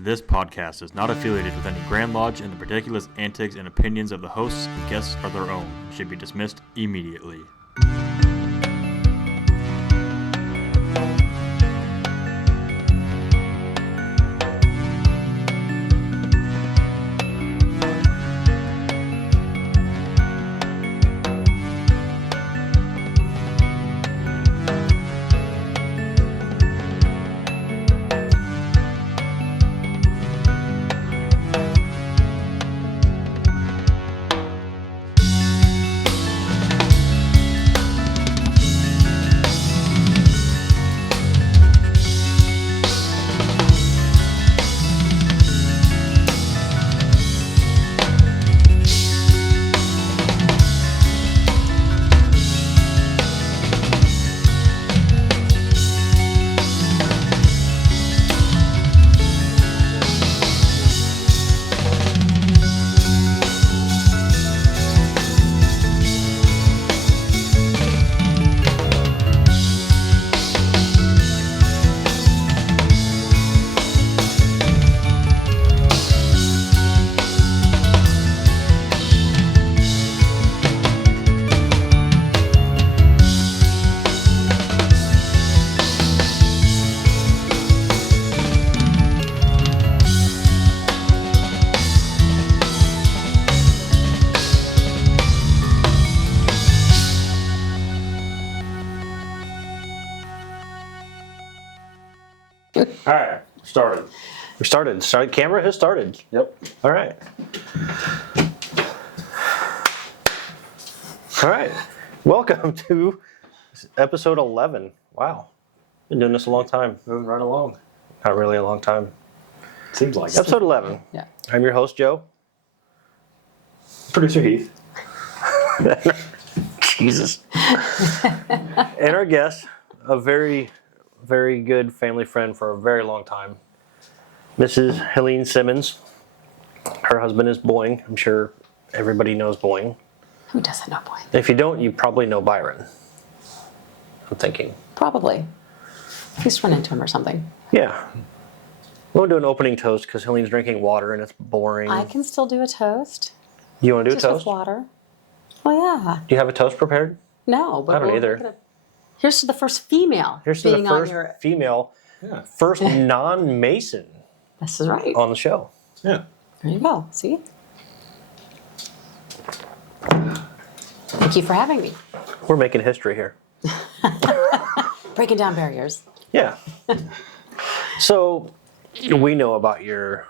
This podcast is not affiliated with any Grand Lodge, and the ridiculous antics and opinions of the hosts and guests are their own and should be dismissed immediately. All right, We started. Camera has started. Yep. All right. All right. Welcome to episode 11. Wow. Been doing this a long time. Moving right along. Not really a long time. Seems like it. Episode 11. Yeah. I'm your host, Joe. Producer Heath. Jesus. And our guest, a very, very good family friend for a very long time, Mrs. Helene Simmons. Her husband is Boing. I'm sure everybody knows Boing. Who doesn't know Boy? If you don't, you probably know Byron. I'm thinking. Probably. He's run into him or something. Yeah. We'll do an opening toast because Helene's drinking water and it's boring. I can still do a toast. You want to do Just a toast? with water. Well, yeah. Do you have a toast prepared? No, but I don't we'll either. look at it. Here's to the first female Here's to being the first on your... female, Yeah. first non-Mason This is right. on the show. Yeah. There you go. See? Thank you for having me. We're making history here. Breaking down barriers. Yeah. So we know about your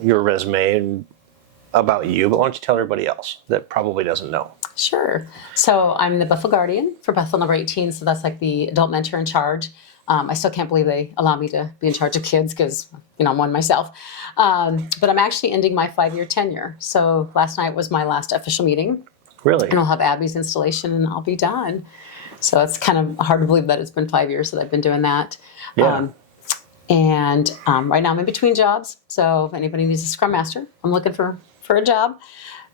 resume and about you, but why don't you tell everybody else that probably doesn't know? Sure. So I'm the Bethel Guardian for Bethel number 18. So that's like the adult mentor in charge. I still can't believe they allow me to be in charge of kids because, I'm one myself. But I'm actually ending my 5-year tenure. So last night was my last official meeting. Really? And I'll have Abby's installation and I'll be done. So it's kind of hard to believe that it's been 5 years that I've been doing that. Yeah. Right now I'm in between jobs. So if anybody needs a Scrum Master, I'm looking for a job.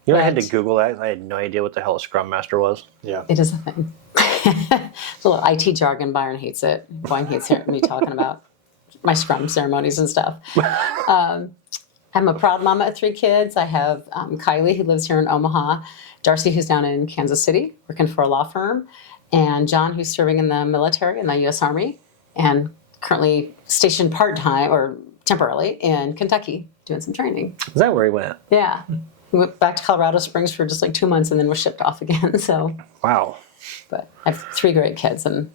I had to But- Google that. I had no idea what the hell a Scrum Master was. Yeah. It is a thing. It's a little IT jargon. Byron hates it. Boyne hates hearing me talking about my Scrum ceremonies and stuff. I'm a proud mama of 3 kids. I have Kylie, who lives here in Omaha, Darcy, who's down in Kansas City, working for a law firm, and John, who's serving in the military in the U.S. Army, and currently stationed part-time or temporarily in Kentucky doing some training. Is that where he went? Yeah. We went back to Colorado Springs for just like 2 months and then was shipped off again. So, Wow. but I have 3 great kids and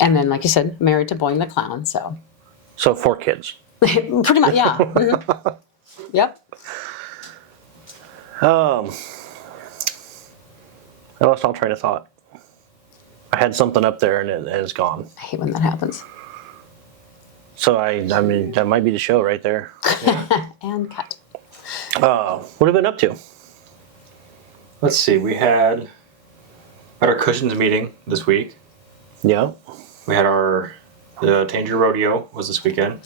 then, like you said, married to Boyne the Clown. So, So 4 kids. pretty much, yeah. Mhm. Yep. I lost all train of thought. I had something up there and it's gone. I hate when that happens. So I mean, that might be the show right there. And cut. What have you been up to? Let's see. We had our Cushions meeting this week. Yeah. We had the Tanger Rodeo was this weekend.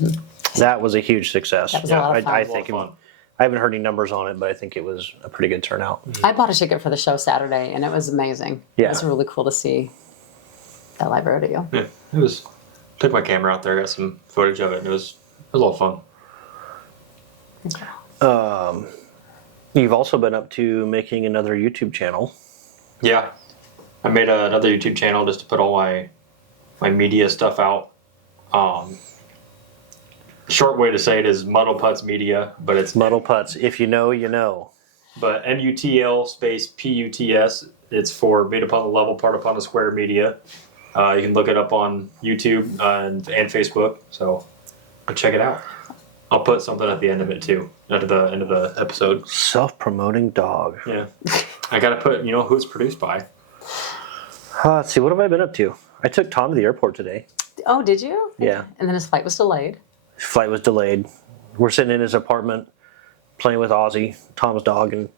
That was a huge success. That was a lot of fun. I A lot think of fun. I haven't heard any numbers on it, but I think it was a pretty good turnout. I bought a ticket for the show Saturday and it was amazing. Yeah. It was really cool to see that live rodeo. Yeah. It was. Took my camera out there, got some footage of it. And it was a lot of fun. You've also been up to making another YouTube channel. Yeah. I made another YouTube channel just to put all my media stuff out. Short way to say it is Muddle Putts Media, but it's Muddle Putts. If you know, you know. But MUTL space PUTS. It's for Made Upon the Level, Part Upon the Square Media. You can look it up on YouTube and Facebook. So check it out. I'll put something at the end of it too, at the end of the episode. Self-promoting dog. Yeah. I got to put, who it's produced by. Let's see, what have I been up to? I took Tom to the airport today. Oh, did you? Yeah. And then his flight was delayed. His flight was delayed. We're sitting in his apartment playing with Ozzy, Tom's dog, and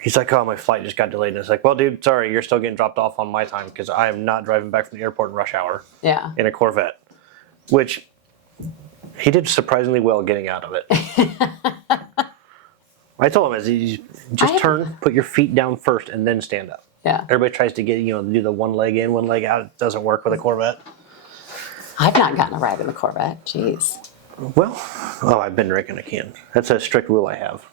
he's like, oh, my flight just got delayed. And it's like, well, dude, sorry, you're still getting dropped off on my time because I am not driving back from the airport in rush hour in a Corvette, which he did surprisingly well getting out of it. I told him, just turn, put your feet down first, and then stand up. Yeah. Everybody tries to do the one leg in, one leg out. It doesn't work with a Corvette. I've not gotten a ride in the Corvette. Jeez. Well, I've been drinking a can. That's a strict rule I have.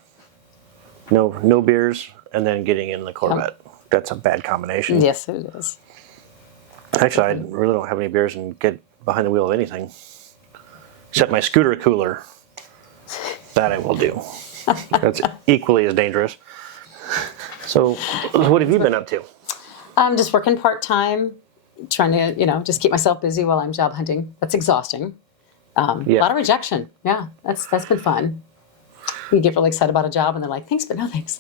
No beers, and then getting in the Corvette. That's a bad combination. Yes, it is. Actually, I really don't have any beers and get behind the wheel of anything. Except my scooter cooler. That I will do. That's equally as dangerous. So, what have you been up to? I'm just working part-time, trying to, just keep myself busy while I'm job hunting. That's exhausting. A lot of rejection. Yeah, that's been fun. You get really excited about a job and they're like, thanks, but no thanks.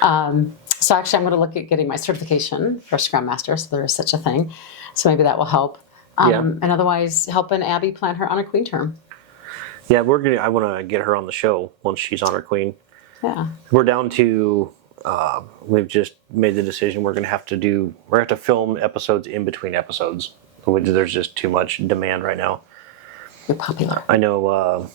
So actually I'm going to look at getting my certification for Scrum Master, so there is such a thing. So maybe that will help. And otherwise helping Abby plan her honor queen term. Yeah, I want to get her on the show once she's honor queen. Yeah. We're down to, we've just made the decision we're going to have to film episodes in between episodes. There's just too much demand right now. You're popular. I know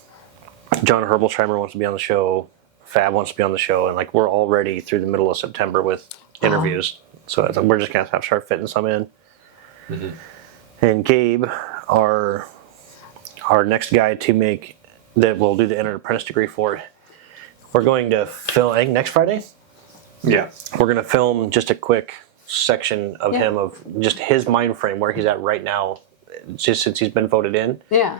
John Herbolsheimer wants to be on the show. Fab wants to be on the show. And we're already through the middle of September with interviews. So we're just going to have to start fitting some in. Mm-hmm. And Gabe, our next guy that will do the Enter Apprentice degree for, we're going to film, I think next Friday? Yeah. We're going to film just a quick section of him, of just his mind frame, where he's at right now, just since he's been voted in. Yeah.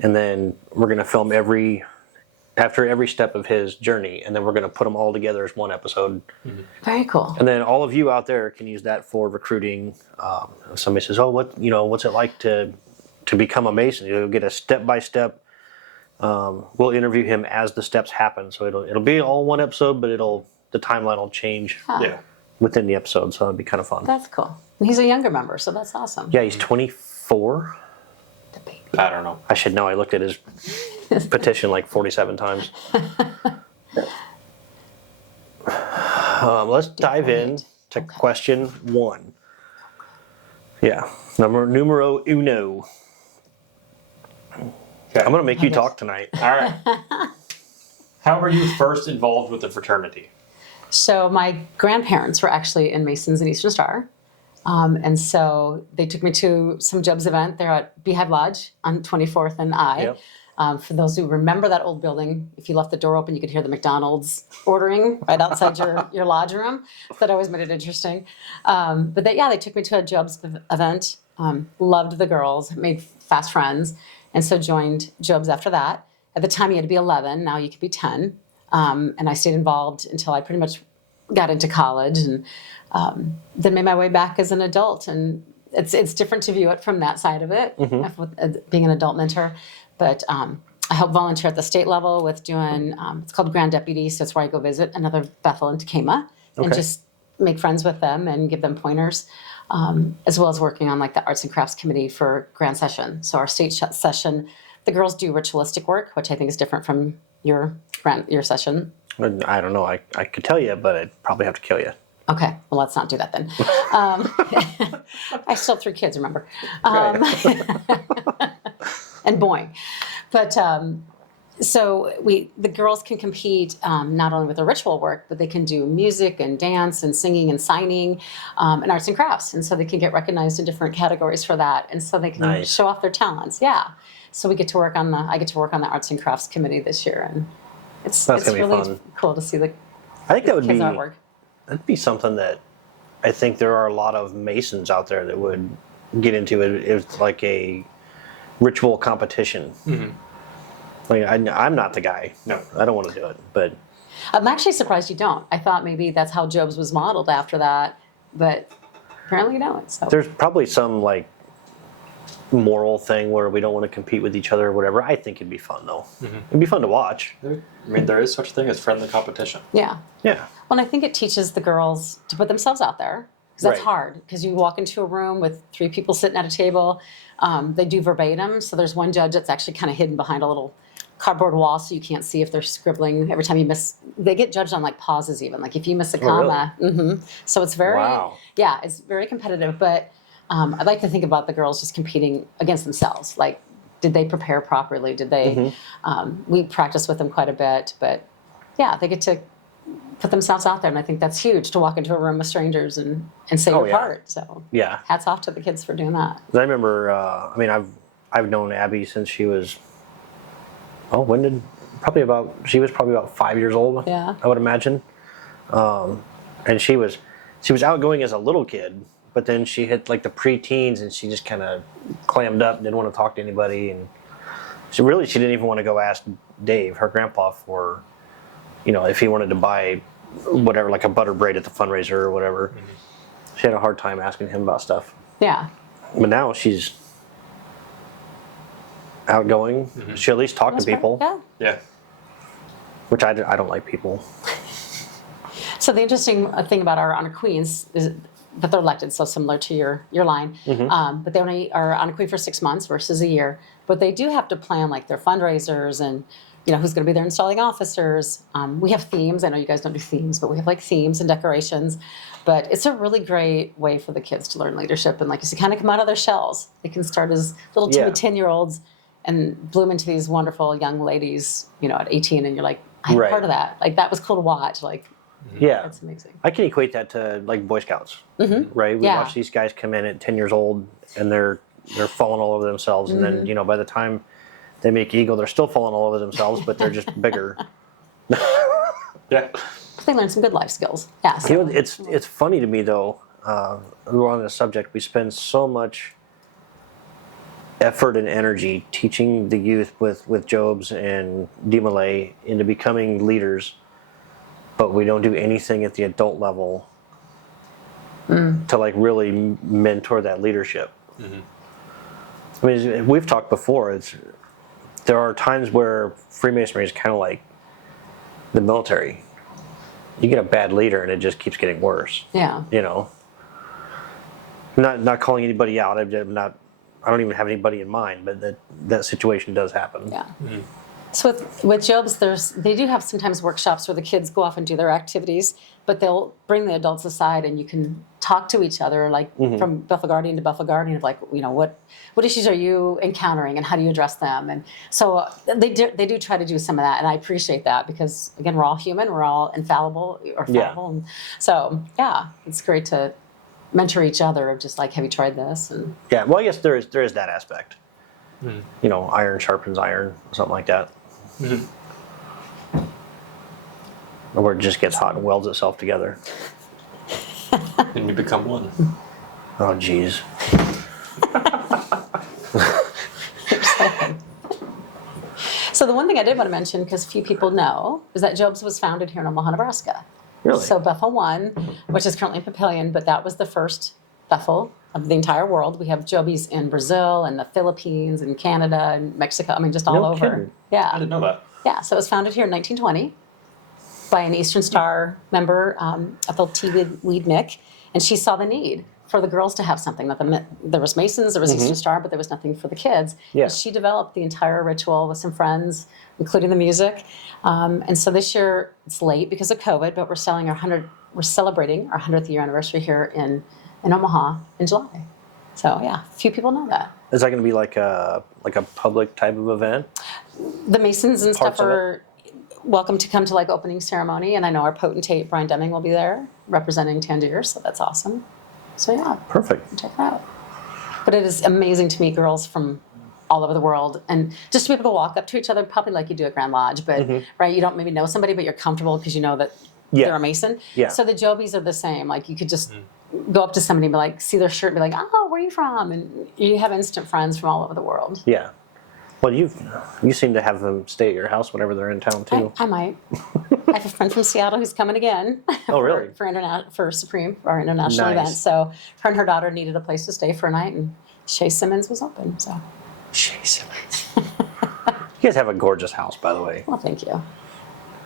And then we're going to film after every step of his journey, and then we're going to put them all together as one episode. Mm-hmm. Very cool. And then all of you out there can use that for recruiting. If somebody says, "Oh, what's it like to become a Mason?" You'll get a step-by-step. We'll interview him as the steps happen, so it'll be all one episode, but the timeline will change within the episode, so it'll be kind of fun. That's cool. And he's a younger member, so that's awesome. Yeah, he's 24. I don't know. I should know. I looked at his petition 47 times. Let's dive in to question 1. Yeah, numero uno. Okay. I'm going to make you talk tonight. All right. How were you first involved with the fraternity? So my grandparents were actually in Masons and Eastern Star. And so they took me to some Jobs event there at Beehive Lodge on 24th and I. Yep. For those who remember that old building, if you left the door open, you could hear the McDonald's ordering right outside your lodge room. So that always made it interesting. But they took me to a Jobs event. Loved the girls, made fast friends, and so joined Jobs after that. At the time, you had to be 11. Now you could be 10. And I stayed involved until I pretty much got into college, and then made my way back as an adult. And it's different to view it from that side of it, with being an adult mentor. But I help volunteer at the state level with doing, it's called Grand Deputy, so it's where I go visit another Bethel in Tacoma and just make friends with them and give them pointers, as well as working on the Arts and Crafts Committee for Grand Session. So our state session, the girls do ritualistic work, which I think is different from your session. I don't know. I could tell you, but I'd probably have to kill you. Okay, well, let's not do that then. I still have 3 kids, remember? And boing. But so the girls can compete not only with the ritual work, but they can do music and dance and singing and signing and arts and crafts. And so they can get recognized in different categories for that. And so they can show off their talents. Yeah. So I get to work on the Arts and Crafts Committee this year. And It's That's gonna be really fun. cool to see the I think that would kids' be artwork. that'd be something that I think there are a lot of Masons out there that would get into it. It's like a ritual competition. Like I'm not the guy. No. I don't want to do it. But I'm actually surprised you don't. I thought maybe that's how Job's was modeled after that, but apparently you don't. So there's probably some like moral thing where we don't want to compete with each other or whatever. I think it'd be fun though. It'd be fun to watch. I mean, there is such a thing as friendly competition. yeah. Yeah. Well, and I think it teaches the girls to put themselves out there because that's Right. hard. Because you walk into a room with 3 people sitting at a table, they do verbatim. So there's one judge that's actually kind of hidden behind a little cardboard wall, so you can't see if they're scribbling. Every time you miss, they get judged on like pauses even. Like if you miss a comma, so it's very Wow. yeah, it's very competitive. But I'd like to think about the girls just competing against themselves. Like, did they prepare properly? Did they? We practice with them quite a bit, but yeah, they get to put themselves out there, and I think that's huge to walk into a room with strangers and say Oh, your yeah. part. So Yeah. hats off to the kids for doing that. I remember. I mean, I've known Abby since she was. Oh, when did? She was probably about 5 years old. Yeah. I would imagine. And she was outgoing as a little kid, but then she hit like the pre-teens, and she just kind of clammed up, didn't want to talk to anybody, and she didn't even want to go ask Dave, her grandpa, for, if he wanted to buy whatever, like a butter braid at the fundraiser or whatever. She had a hard time asking him about stuff. Yeah. But now she's outgoing. She at least talk to That's great. people, Yeah. Yeah. which I don't like people. So the interesting thing about our honor queens is that they're elected, so similar to your line. But they only are honor queen for 6 months versus a year. But they do have to plan like their fundraisers and who's going to be their installing officers. We have themes. I know you guys don't do themes, but we have like themes and decorations. But it's a really great way for the kids to learn leadership and like you said, kind of come out of their shells. They can start as little timid 10-year-olds and bloom into these wonderful young ladies, at 18, and you're like, I'm Right. part of that. Like that was cool to watch. Like Yeah. that's amazing. I can equate that to like Boy Scouts, right? We Yeah. watch these guys come in at 10 years old, and they're falling all over themselves, and then by the time they make Eagle, they're still falling all over themselves, but they're just bigger. Yeah. They learn some good life skills. Yeah. So, It's funny to me though. We're on this subject. We spend so much effort and energy teaching the youth with Jobs and DeMolay into becoming leaders, but we don't do anything at the adult level to like really mentor that leadership. I mean, we've talked before. There are times where Freemasonry is kind of like the military. You get a bad leader, and it just keeps getting worse. yeah. Not calling anybody out. I don't even have anybody in mind, but that situation does happen. Yeah. So with Jobs, they do have sometimes workshops where the kids go off and do their activities, but they'll bring the adults aside and you can talk to each other, like from Bethel Guardian to Bethel Guardian, of like, what issues are you encountering and how do you address them? And so they do try to do some of that, and I appreciate that because again, we're all human, we're all infallible or fallible, and so yeah, it's great to mentor each other of just like, have you tried this? And Yeah. Well, I guess there is that aspect. Iron sharpens iron, something like that. Or it just gets hot and welds itself together. And you become one. Oh, geez. so the one thing I did want to mention, because few people know, is that Jobs was founded here in Omaha, Nebraska. Really? So Bethel 1, which is currently Papillion, but that was the first Bethel of the entire world. We have Jobies in Brazil and the Philippines and Canada and Mexico. I mean, just all No over. kidding. Yeah. I didn't know that. Yeah, so it was founded here in 1920 by an Eastern Star member, Ethel T. Weedmick, and she saw the need for the girls to have something. There was Masons, there was Eastern Star, but there was nothing for the kids. Yeah. And she developed the entire ritual with some friends, including the music. And so this year, it's late because of COVID, but we're celebrating our 100th year anniversary here in Omaha in July. So yeah, few people know that. Is that going to be like a public type of event? The Masons and Parts stuff of it. are welcome to come to like opening ceremony, and I know our potentate Brian Deming will be there representing Tangier, so that's awesome. So yeah, Perfect. check it out. But it is amazing to meet girls from all over the world, and just to be able to walk up to each other, probably like you do at Grand Lodge, but right, you don't maybe know somebody, but you're comfortable because you know that they're a Mason. Yeah. So the Jobies are the same. Like you could just go up to somebody and be like, see their shirt and be like, oh, where are you from? And you have instant friends from all over the world. Yeah. Well, you seem to have them stay at your house whenever they're in town too. I might. I have a friend from Seattle who's coming again. Oh, really? for Supreme, for our international Nice. event. So her and her daughter needed a place to stay for a night, and Shea Simmons was open. So. Shea Simmons. You guys have a gorgeous house, by the way. Well, thank you.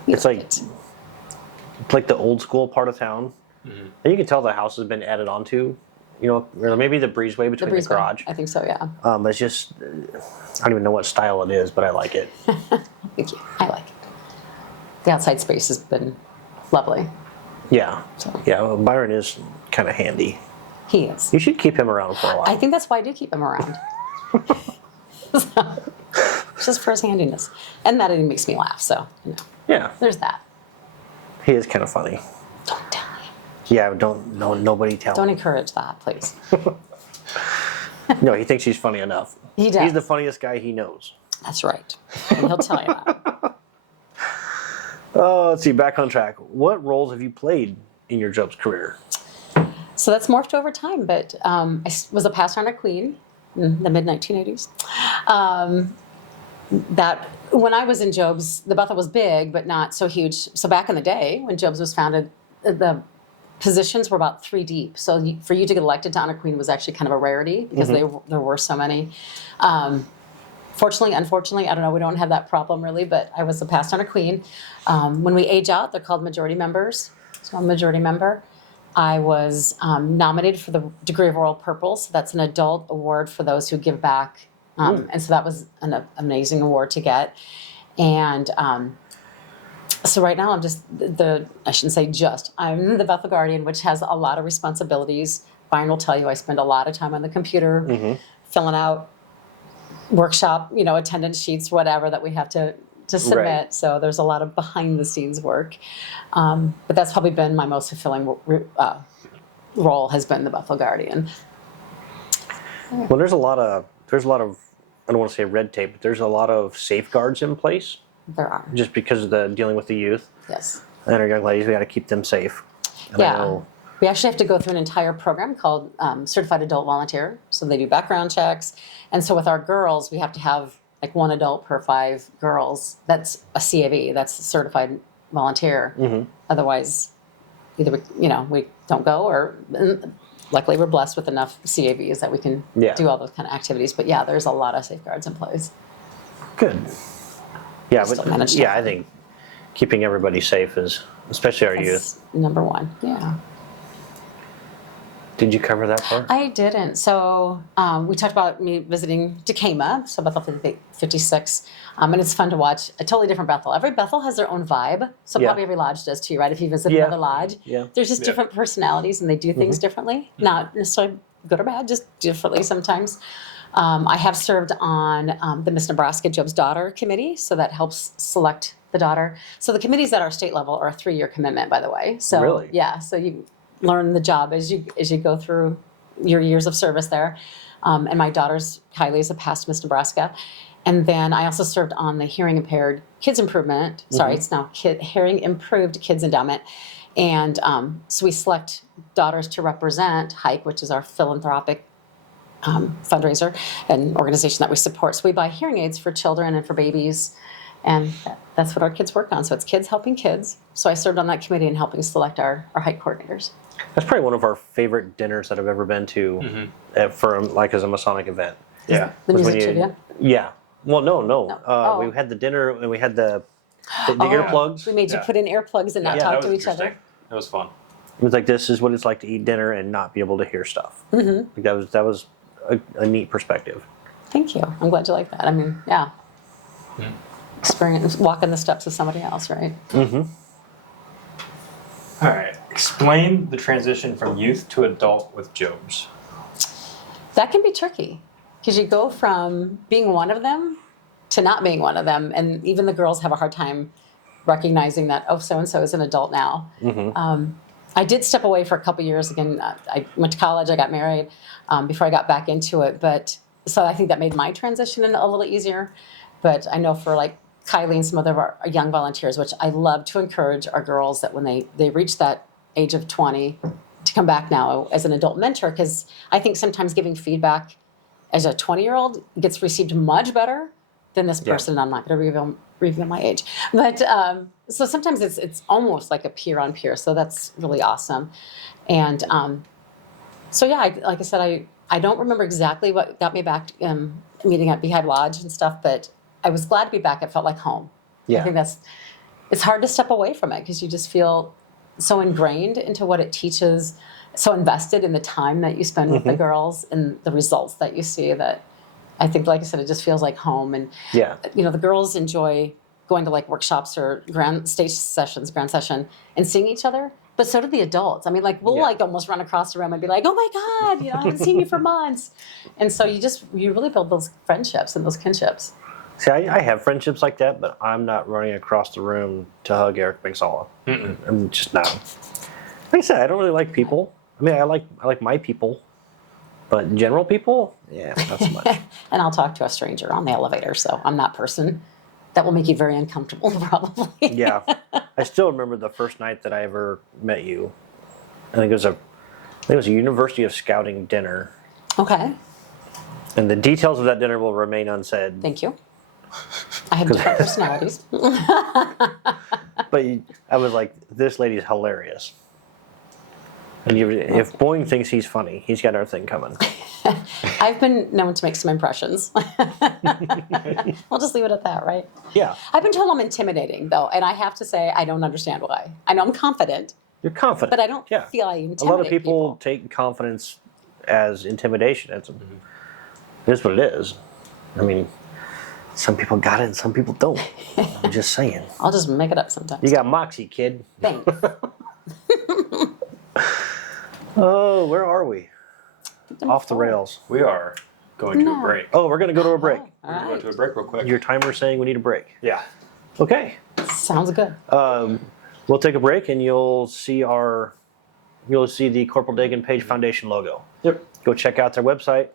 It's like the old school part of town. And you can tell the house has been added onto, or maybe the breezeway between the garage. I think so, yeah. But it's just, I don't even know what style it is, but I like it. Thank you. I like it. The outside space has been lovely. Yeah. So. Yeah, well, Byron is kind of handy. He is. You should keep him around for a while. I think that's why I do keep him around. Just for his handiness. And that even makes me laugh, so, Yeah. there's that. He is kind of funny. Don't tell him. Yeah, nobody tell Don't him. encourage that, please. No, he thinks he's funny enough. He does. He's the funniest guy he knows. That's right. And he'll tell you that. Let's see, back on track. What roles have you played in your Jobs career? So that's morphed over time, but was a pastor and a queen in the mid-1980s. That when I was in Jobs, the Bethel was big, but not so huge. So back in the day, when Jobs was founded, the positions were about 3 deep. So for you to get elected to honor queen was actually kind of a rarity because there were so many. Fortunately, unfortunately, I don't know, we don't have that problem really, but I was a pastor and a queen. When we age out, they're called majority members. So I'm a majority member. I was nominated for the degree of Royal Purple. So that's an adult award for those who give back. And so that was an amazing award to get. And so right now I'm just I shouldn't say just, I'm the Bethel Guardian, which has a lot of responsibilities. Byron will tell you I spend a lot of time on the computer filling out workshop, attendance sheets, whatever that we have to submit. Right. So there's a lot of behind the scenes work. But that's probably been my most fulfilling role, has been the Bethel Guardian. Well, there's a lot of, I don't want to say red tape, but there's a lot of safeguards in place There are. just because of the dealing with the youth Yes. and our young ladies. We got to keep them safe. And I Yeah. know- We actually have to go through an entire program called Certified Adult Volunteer. So they do background checks. And so with our girls, we have to have like 1 adult per 5 girls. That's a CAV. That's a Certified Volunteer. Otherwise, either we don't go, or luckily we're blessed with enough CAVs that we can do all those kind of activities. But yeah, there's a lot of safeguards in place. Good. Yeah, Still but manage yeah, to- I think keeping everybody safe is, especially our youth. That's number one. Yeah. Did you cover that part? I didn't. So we talked about me visiting Decatur, so Bethel 56, and it's fun to watch a totally different Bethel. Every Bethel has their own vibe, so Yeah. probably every lodge does too, right? If you visit Yeah. another lodge, Yeah. there's just different personalities and they do things differently, not necessarily good or bad, just differently sometimes. I have served on the Miss Nebraska Job's Daughter Committee, so that helps select the daughter. So the committees at our state level are a 3-year commitment, by the way. So Really? yeah, so you learn the job as you go through your years of service there. And my daughter's Kylie is a past Miss Nebraska. And then I also served on the Hearing Impaired Kids Improvement. Sorry, it's now Hearing Improved Kids Endowment. And so we select daughters to represent HIKE, which is our philanthropic fundraiser and organization that we support. So we buy hearing aids for children and for babies. And that's what our kids work on. So it's kids helping kids. So I served on that committee and helping select our HIKE coordinators. That's probably one of our favorite dinners that I've ever been to as a Masonic event. Yeah. The Was when music trivia. Yeah. Well, no. Oh. We had the dinner and we had the earplugs. We made you Yeah. put in earplugs and not Yeah, talk that to was each other. interesting. That was fun. It was like, this is what it's like to eat dinner and not be able to hear stuff. Like that was a neat perspective. Thank you. I'm glad you like that. I mean, yeah. Experience walking the steps of somebody else, right? All right. Explain the transition from youth to adult with Jobs. That can be tricky because you go from being one of them to not being one of them. And even the girls have a hard time recognizing that, oh, so-and-so is an adult now. I did step away for a couple years. Again, I went to college, I got married before I got back into it. But so I think that made my transition a little easier. But I know for like Kylie and some other of our young volunteers, which I love to encourage our girls that when they reach that age of 20 to come back now as an adult mentor, because I think sometimes giving feedback as a 20-year-old gets received much better than this person. I'm not going to reveal my age, but so sometimes it's almost like a peer on peer. So that's really awesome. And so yeah, like I said, I don't remember exactly what got me back meeting at Beehive Lodge and stuff, but I was glad to be back. It felt like home. Yeah. I think it's hard to step away from it because you just feel so ingrained into what it teaches, so invested in the time that you spend with the girls and the results that you see, that I think, like I said, it just feels like home. And the girls enjoy going to like workshops or grand session and seeing each other. But so do the adults. I mean, like we'll like almost run across the room and be like, "Oh my God, I haven't seen you for months." And so you really build those friendships and those kinships. See, I have friendships like that, but I'm not running across the room to hug Eric McSalla. I'm just not. Like I said, I don't really like people. I mean, I like my people, but general people, not so much. And I'll talk to a stranger on the elevator, so I'm that person. That will make you very uncomfortable, probably. Yeah, I still remember the first night that I ever met you. I think it was a University of Scouting dinner. Okay. And the details of that dinner will remain unsaid. Thank you. I have different personalities. But I was like, this lady's hilarious. And if Boeing thinks he's funny, he's got another thing coming. I've been known to make some impressions. We'll just leave it at that, right? Yeah. I've been told I'm intimidating, though, and I have to say I don't understand why. I know I'm confident. You're confident. But I don't feel I intimidate A lot of people take confidence as intimidation. It is what it is. I mean, some people got it and some people don't. I'm just saying. I'll just make it up sometimes. You got moxie, kid. Thanks. Oh, where are we? Off the rails. We are going to a break. Oh, we're going to go to a break. We're going to go to a break real quick. Your timer's saying we need a break. Yeah. Okay. Sounds good. We'll take a break and you'll see the Corporal Dagan Page Foundation logo. Yep. Go check out their website.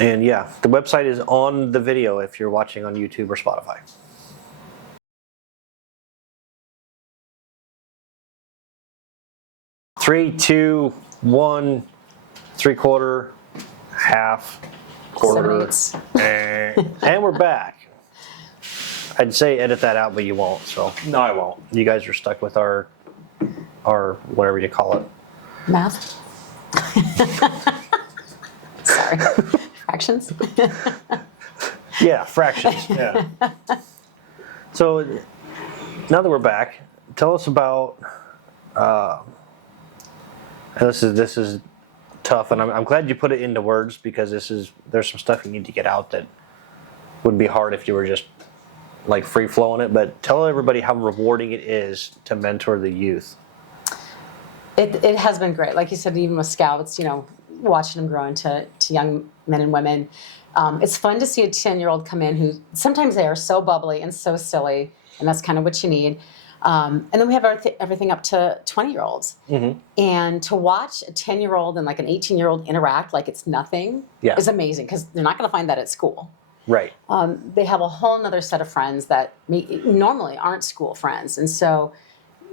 And the website is on the video if you're watching on YouTube or Spotify. 3, 2, 1, 3/4, half, quarter, 7/8. and we're back. I'd say edit that out, but you won't. So No, I won't. you guys are stuck with our whatever you call it. Math. Sorry. Fractions. Yeah, fractions. Yeah. So now that we're back, tell us about. And this is tough, and I'm glad you put it into words because there's some stuff you need to get out that would be hard if you were just like free flowing it. But tell everybody how rewarding it is to mentor the youth. It has been great. Like you said, even with scouts, watching them grow into young men and women. It's fun to see a 10-year-old come in who sometimes they are so bubbly and so silly, and that's kind of what you need. And then we have everything up to 20-year-olds. Mm-hmm. And to watch a 10-year-old and like an 18-year-old interact like it's nothing is amazing because they're not going to find that at school. Right. They have a whole nother set of friends that normally aren't school friends. And so,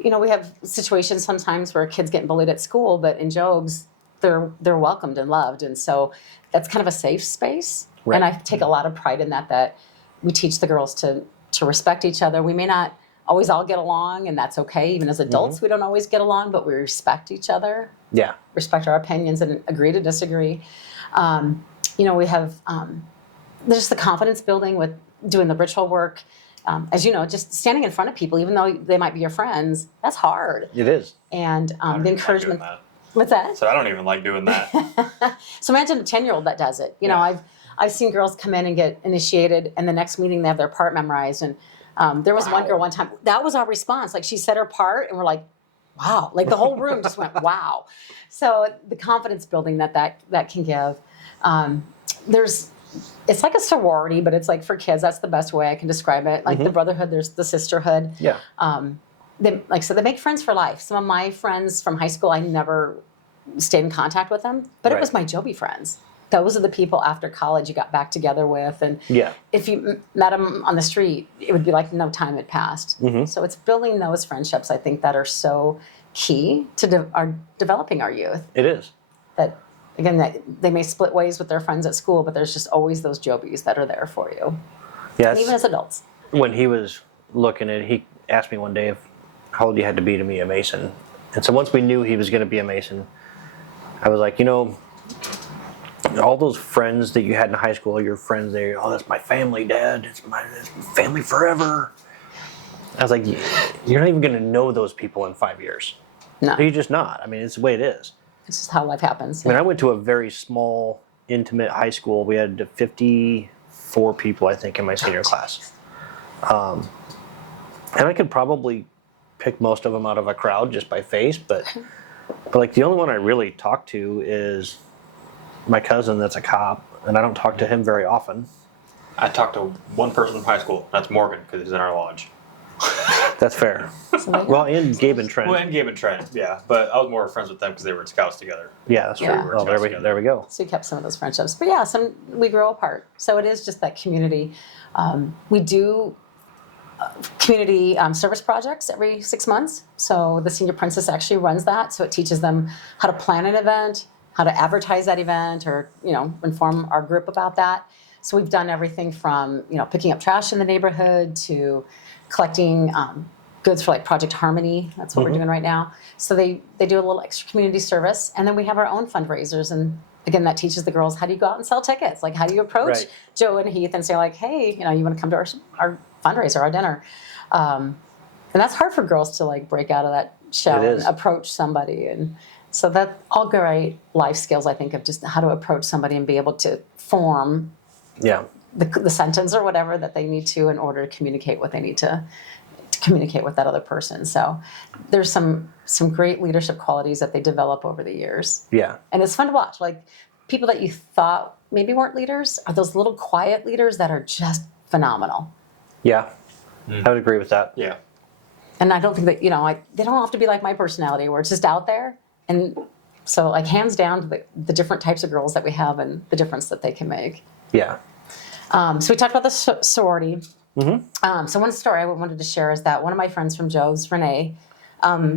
we have situations sometimes where kids get bullied at school, but in Jobs, they're welcomed and loved. And so that's kind of a safe space. Right. And I take a lot of pride in that we teach the girls to respect each other. We may not always all get along, and that's okay. Even as adults, we don't always get along, but we respect each other. Yeah. Respect our opinions and agree to disagree. We have there's the confidence building with doing the ritual work. As you know, just standing in front of people, even though they might be your friends, that's hard. It is. And the encouragement. Like What's that? So I don't even like doing that. So imagine a 10-year-old that does it. I've seen girls come in and get initiated, and the next meeting they have their part memorized. And there was one girl one time, that was our response. Like she said her part, and we're like, wow. Like the whole room just went, wow. So the confidence building that can give. It's like a sorority, but it's like for kids. That's the best way I can describe it. Like the brotherhood, there's the sisterhood. Yeah. Like I said, they make friends for life. Some of my friends from high school, I never stayed in contact with them, but it was my Joby friends. those are the people after college you got back together with. And Yeah. if you met them on the street, it would be like no time had passed. So it's building those friendships, I think, that are so key to developing our youth. It is. That, again, that they may split ways with their friends at school, but there's just always those Jobies that are there for you, Yeah. and even as adults. When he was looking at, he asked me one day how old you had to be a Mason. And so once we knew he was going to be a Mason, I was like, all those friends that you had in high school, your friends there, oh, that's my family, Dad. It's my family forever. I was like, you're not even going to know those people in 5 years. No, You're just not. I mean, it's the way it is. it's just how life happens. I mean, I went to a very small, intimate high school. We had 54 people, I think, in my senior class. And I could probably pick most of them out of a crowd just by face, but like the only one I really talk to is my cousin that's a cop, and I don't talk to him very often. I talked to one person from high school. That's Morgan, because he's in our lodge. That's fair. So there you Well, go. and Gabe and Trent. Well, and Gabe and Trent, yeah. But I was more friends with them because they were in scouts together. Yeah, that's true. Yeah. Oh, there we go. So we kept some of those friendships. But yeah, we grow apart. So it is just that community. We do community service projects every 6 months. So the Senior Princess actually runs that. So it teaches them how to plan an event, how to advertise that event, or inform our group about that. So we've done everything from picking up trash in the neighborhood to collecting goods for like Project Harmony. That's what we're doing right now. So they do a little extra community service, and then we have our own fundraisers. And again, that teaches the girls, how do you go out and sell tickets? Like, how do you approach Right. Joe and Heath and say like, hey, you want to come to our fundraiser, our dinner? And that's hard for girls to like break out of that shell It and is. approach somebody. And so that all great life skills, I think, of just how to approach somebody and be able to form Yeah. the sentence or whatever that they need to in order to communicate what they need to communicate with that other person. So there's some great leadership qualities that they develop over the years. Yeah. And it's fun to watch. Like, people that you thought maybe weren't leaders are those little quiet leaders that are just phenomenal. Yeah. I would agree with that. Yeah. And I don't think that, they don't have to be like my personality where it's just out there. And so, like, hands down to the different types of girls that we have and the difference that they can make. Yeah. So we talked about the sorority. So one story I wanted to share is that one of my friends from Joe's, Renee,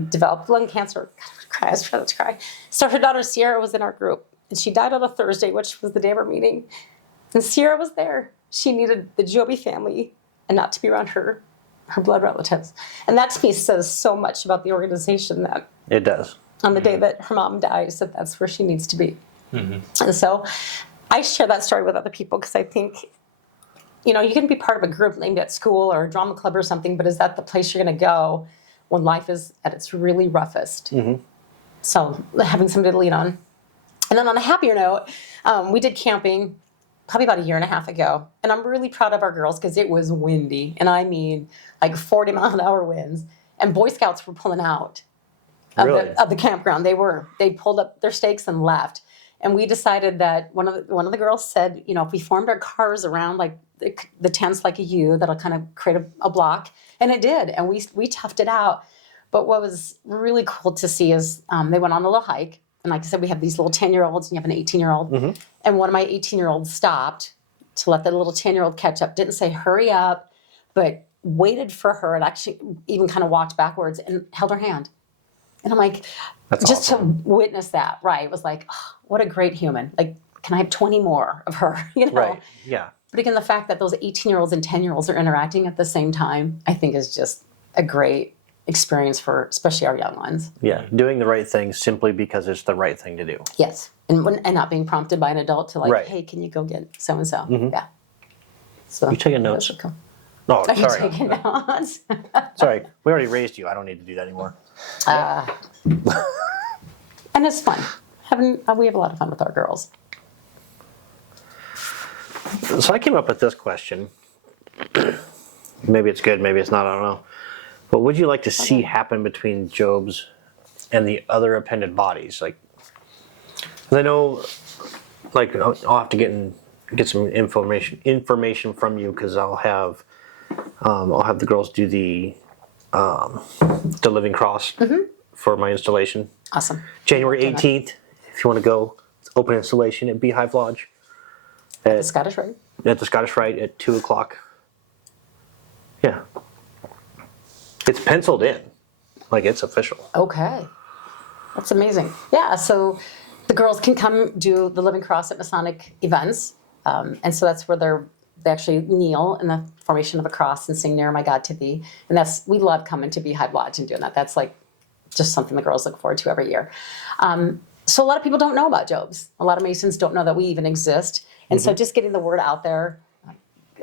developed lung cancer. God, I'm gonna cry. I was trying to cry. So her daughter Sierra was in our group, and she died on a Thursday, which was the day of our meeting. And Sierra was there. She needed the Joby family and not to be around her blood relatives. And that to me says so much about the organization, that It does. on the day that her mom dies, that's where she needs to be. And so I share that story with other people because I think, you can be part of a group maybe at school or a drama club or something, but is that the place you're going to go when life is at its really roughest? So having somebody to lean on. And then on a happier note, we did camping probably about a year and a half ago. And I'm really proud of our girls because it was windy. And I mean, like 40-mile-an-hour winds. And Boy Scouts were pulling out of, Really? of the campground. They pulled up their stakes and left. And we decided that one of the girls said, if we formed our cars around like the tents like a U, that'll kind of create a block. And it did. And we toughed it out. But what was really cool to see is they went on a little hike. And like I said, we have these little 10-year-olds, and you have an 18-year-old. And one of my 18-year-olds stopped to let the little 10-year-old catch up. Didn't say, hurry up, but waited for her and actually even kind of walked backwards and held her hand. And I'm like, That's just awesome. to witness that, right? It was like, oh, what a great human. Like, can I have 20 more of her, Right. Yeah. But again, the fact that those 18-year-olds and 10-year-olds are interacting at the same time, I think is just a great experience for especially our young ones. Yeah. Doing the right thing simply because it's the right thing to do. Yes. And not being prompted by an adult to like, Right. hey, can you go get so-and-so? Yeah. So You taking notes? those are cool. Oh, Are you sorry. taking notes? Sorry. We already raised you. I don't need to do that anymore. And it's fun. We have a lot of fun with our girls. So I came up with this question. Maybe it's good, maybe it's not, I don't know. What would you like to see happen between Job's and the other appended bodies? Like, 'cause I know, like, I'll have to get some information from you because I'll have the girls do the Living Cross for my installation. Awesome. January 18th, if you want to go. It's open installation at Beehive Lodge The Scottish Rite. at the Scottish Rite at 2:00. Yeah, it's penciled in, like it's official. Okay. That's amazing. Yeah, so the girls can come do the Living Cross at Masonic events. And so that's where they actually kneel in the formation of a cross and sing Nearer My God to Thee. And we love coming to Beehive Lodge and doing that. That's like just something the girls look forward to every year. So a lot of people don't know about Jobs. A lot of Masons don't know that we even exist. And so just getting the word out there,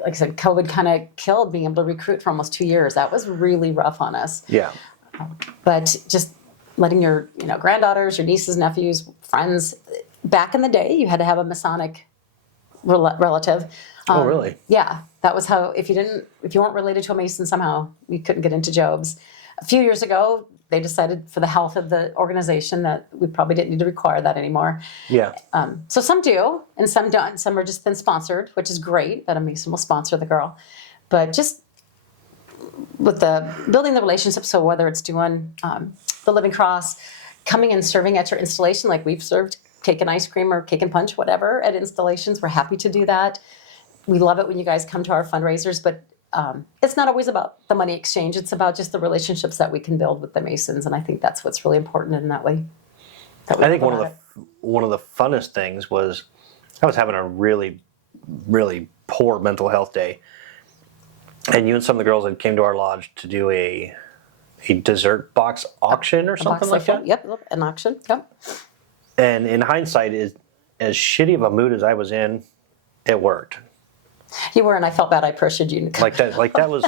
like I said, COVID kind of killed being able to recruit for almost 2 years. That was really rough on us. Yeah. But just letting your granddaughters, your nieces, nephews, friends, back in the day, you had to have a Masonic relative. Oh, really? Yeah, that was how. If you weren't related to a Mason somehow, you couldn't get into Jobs. A few years ago, they decided for the health of the organization that we probably didn't need to require that anymore. Yeah. So some do, and some don't. Some are just been sponsored, which is great that a Mason will sponsor the girl. But just with the building the relationship, so whether it's doing the Living Cross, coming and serving at your installation, like we've served cake and ice cream or cake and punch, whatever, at installations, we're happy to do that. We love it when you guys come to our fundraisers, but it's not always about the money exchange. It's about just the relationships that we can build with the Masons, and I think that's what's really important in that way. I think one of the funnest things was I was having a really, really poor mental health day, and you and some of the girls had came to our lodge to do a dessert box auction or something like that. Yep, an auction. Yep. And in hindsight, as shitty of a mood as I was in, it worked. You were, and I felt bad. I pressured you. Like that was,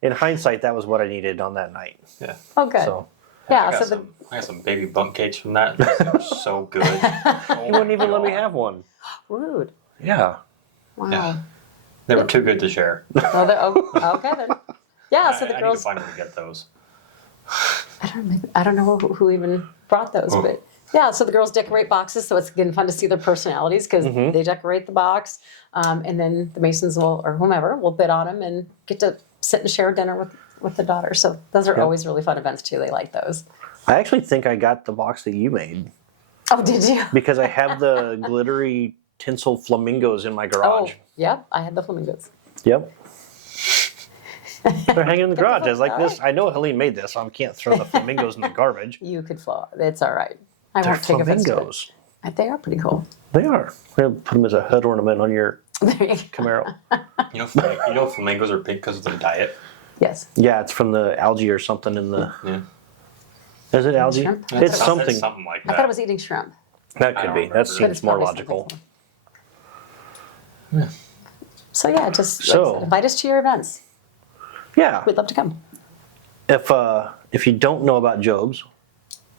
in hindsight, that was what I needed on that night. Yeah. Oh, good. So yeah. I got some baby bunk cakes from that. They were so good. you wouldn't even let me have one. Rude. Yeah. Wow. Yeah. They were too good to share. Well, okay then. Yeah. So the I girls. need to find where to get those. I don't know who even brought those, but yeah. So the girls decorate boxes, so it's again fun to see their personalities because they decorate the box, and then the Masons or whomever will bid on them and get to sit and share dinner with the daughter. So those are always really fun events too. They like those. I actually think I got the box that you made Oh, did you? because I have the glittery tinsel flamingos in my garage. Oh, yeah. I had the flamingos. Yep. They're hanging in the garage. I was like, this. I know Helene made this, so I can't throw the flamingos in the garbage. You could fall. It's all right. I They're won't take offense to it. flamingos. They are pretty cool. They are. We're gonna put them as a hood ornament on your There you go. Camaro. You know flamingos are pink because of their diet? Yes. Yeah, it's from the algae or something in the. Yeah. Is it algae? Shrimp? It's something. It's something like I that. thought it was eating shrimp. That I could don't be. remember. That But seems it's more probably logical. something. So yeah, just like I So- said, invite us to your events. Yeah. We'd love to come. If you don't know about Jobs,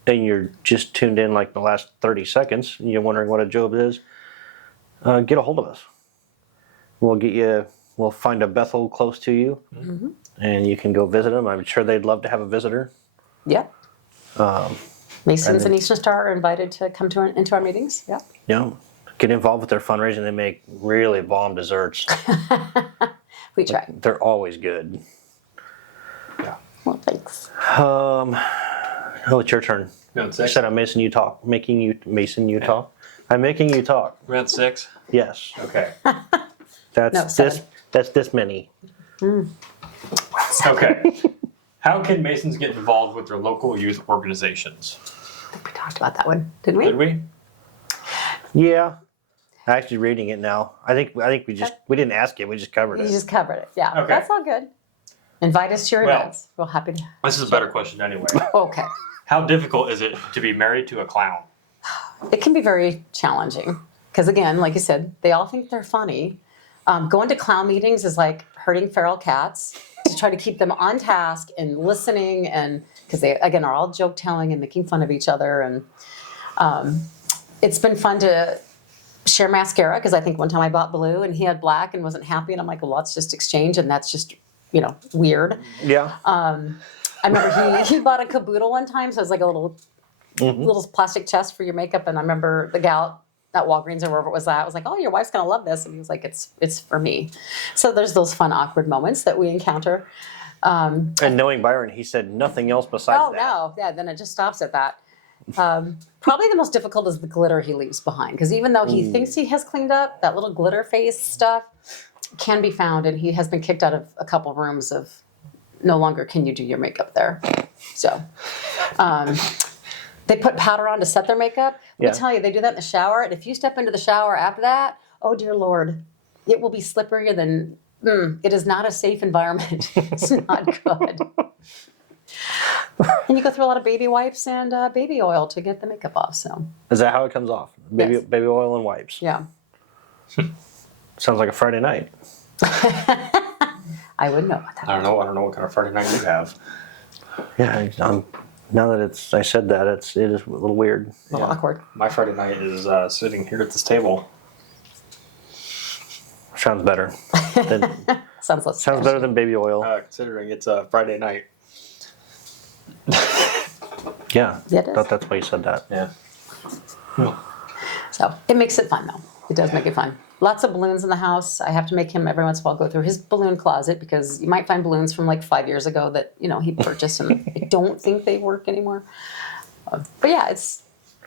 and you're just tuned in like the last 30 seconds, and you're wondering what a Job is, get a hold of us. We'll find a Bethel close to you, and you can go visit them. I'm sure they'd love to have a visitor. Yeah. Masons then- and Eastern Star are invited to come into our meetings. Yeah. You know, get involved with their fundraising. They make really bomb desserts. We try. They're always good. Well, thanks. Oh, it's your turn. Round You six. said I'm making you talk. Mason, you talk. I'm making you talk. Round 6. Yes. Okay. That's No, 7. That's this many. Okay. How can Masons get involved with their local youth organizations? I think we talked about that one, didn't we? Did we? Yeah. Actually, reading it now. I think we didn't ask it. We just covered You it. just covered it. Yeah. Okay. That's all good. Invite us to your Well- events. We're happy to. This is a better question anyway. Okay. How difficult is it to be married to a clown? It can be very challenging because, again, like you said, they all think they're funny. Going to clown meetings is like herding feral cats to try to keep them on task and listening, and because they, again, are all joke telling and making fun of each other. And it's been fun to share mascara because I think one time I bought blue and he had black and wasn't happy, and I'm like, well, let's just exchange, and that's just weird. Yeah. I remember he bought a caboodle one time, so it was like a little plastic chest for your makeup. And I remember the gal at Walgreens or wherever it was at was like, "Oh, your wife's gonna love this," and he was like, "It's for me." So there's those fun, awkward moments that we encounter. And knowing Byron, he said nothing else besides Oh that. no, yeah. Then it just stops at that. Probably the most difficult is the glitter he leaves behind, because even though he thinks he has cleaned up, that little glitter face stuff can be found, and he has been kicked out of a couple rooms of no longer can you do your makeup there. So they put powder on to set their makeup. Let me tell you, they do that in the shower, and if you step into the shower after that, oh dear Lord, it will be slipperier than, it is not a safe environment. It's not good. And you go through a lot of baby wipes and baby oil to get the makeup off. So Is that how it comes off? Yes. Baby oil and wipes. yeah, Sounds like a Friday night. I wouldn't know about that. I don't know what kind of Friday night you have. Yeah, now that I said that, it is a little weird. A little awkward. My Friday night is sitting here at this table. Sounds better. Sounds less Sounds better than baby oil. Considering it's a Friday night. Yeah, Yeah, it is. thought that's why you said that. Yeah. So it makes it fun, though. It does make it fun. Lots of balloons in the house. I have to make him every once in a while go through his balloon closet, because you might find balloons from like 5 years ago that he purchased, and I don't think they work anymore. But yeah,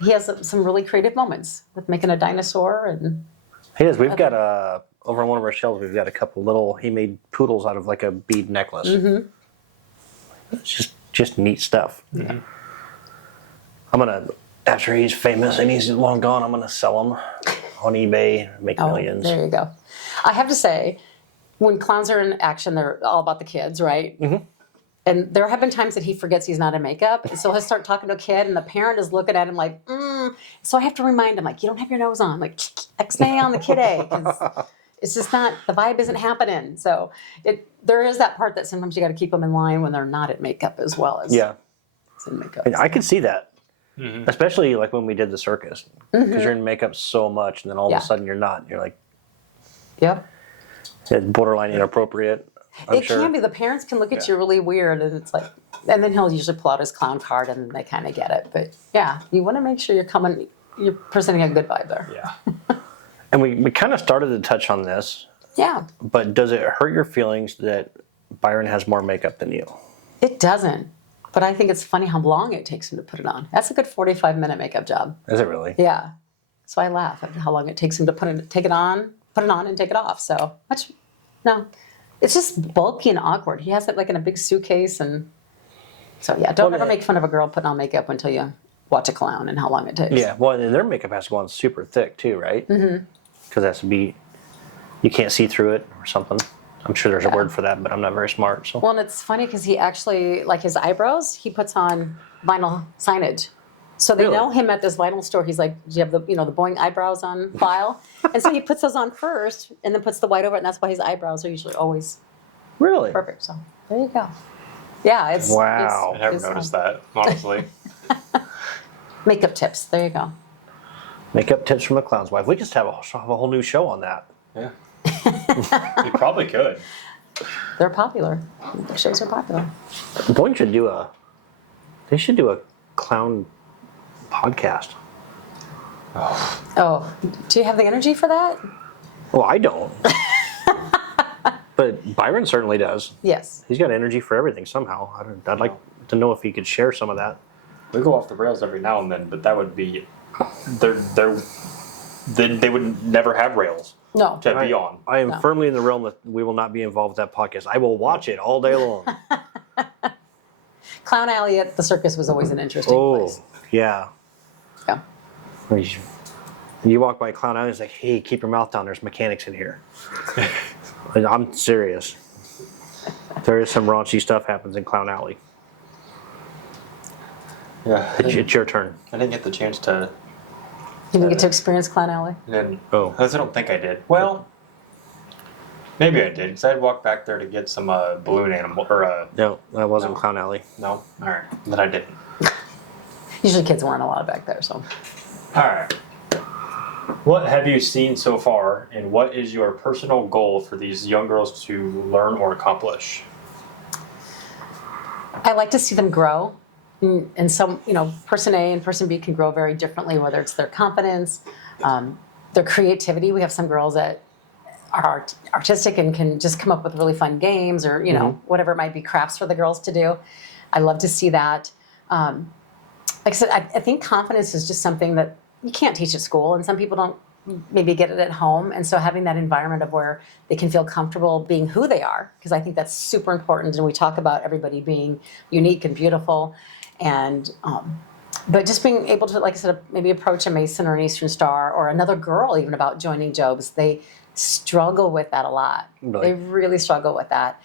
he has some really creative moments with making a dinosaur, and He is. We've got over on one of our shelves. We've got a couple little. He made poodles out of like a bead necklace. It's just neat stuff. I'm gonna, after he's famous and he's long gone, I'm gonna sell them on eBay, make millions. There you go. I have to say, when clowns are in action, they're all about the kids, right? Mm-hmm. And there have been times that he forgets he's not in makeup, and so he'll start talking to a kid, and the parent is looking at him like, So I have to remind him, like, you don't have your nose on, like, X-nay on the kid-a, 'cause it's just not, the vibe isn't happening. So there is that part that sometimes you got to keep them in line when they're not at makeup as well as in makeup. And I could see that, especially like when we did the circus, because you're in makeup so much, and then all of a sudden you're not. You're like, Yep. it's borderline inappropriate. I'm sure. Can be. The parents can look at you really weird, and it's like, and then he'll usually pull out his clown card, and then they kind of get it. But yeah, you want to make sure you're presenting a good vibe there. Yeah. And we kind of started to touch on this, Yeah, but does it hurt your feelings that Byron has more makeup than you? it doesn't. But I think it's funny how long it takes him to put it on. That's a good 45-minute makeup job. Is it really? Yeah. So I laugh at how long it takes him to put it on, and take it off. So no. It's just bulky and awkward. He has it like in a big suitcase, and so yeah, don't ever make fun of a girl putting on makeup until you watch a clown and how long it takes. Yeah, well, and their makeup has to go on super thick too, right? Mm-hmm. Because it has to be, you can't see through it or something. I'm sure there's a word for that, but I'm not very smart. So. Well, and it's funny because he actually, like his eyebrows, he puts on vinyl signage. So they know him at this vinyl store. He's like, do you have the Boeing eyebrows on file? And so he puts those on first and then puts the white over it, and that's why his eyebrows are usually always Really? perfect. So there you go. Yeah, it's Wow. I never noticed that, honestly. makeup tips. There you go. Makeup tips from a clown's wife. We just have a whole new show on that. Yeah. You probably could. They're popular. The shows are popular. Boeing should do a clown podcast. Oh, do you have the energy for that? Well, I don't. But Byron certainly does. Yes. He's got energy for everything somehow. I'd like to know if he could share some of that. We go off the rails every now and then, but that would be, they would never have rails No. to be on. I am firmly in the realm that we will not be involved with that podcast. I will watch it all day long. Clown Alley at the circus was always an interesting place. Yeah. Yeah. You walk by Clown Alley, it's like, hey, keep your mouth down. There's mechanics in here. I'm serious. There is some raunchy stuff happens in Clown Alley. Yeah. It's your turn. I didn't get the chance to. You didn't get to experience Clown Alley? I don't think I did. Well, maybe I did, because I had walked back there to get some balloon animal, or No, that wasn't Clown Alley. no? All right. Then I didn't. Usually kids weren't allowed back there, so. All right. What have you seen so far, and what is your personal goal for these young girls to learn or accomplish? I like to see them grow. And some, person A and person B can grow very differently, whether it's their confidence, their creativity. We have some girls that are artistic and can just come up with really fun games or, whatever it might be, crafts for the girls to do. I love to see that. And like I said, I think confidence is just something that you can't teach at school, and some people don't maybe get it at home. And so having that environment of where they can feel comfortable being who they are, because I think that's super important. And we talk about everybody being unique and beautiful, and but just being able to, like I said, maybe approach a Mason or an Eastern Star or another girl even about joining Jobs. They struggle with that a lot. Really? They really struggle with that.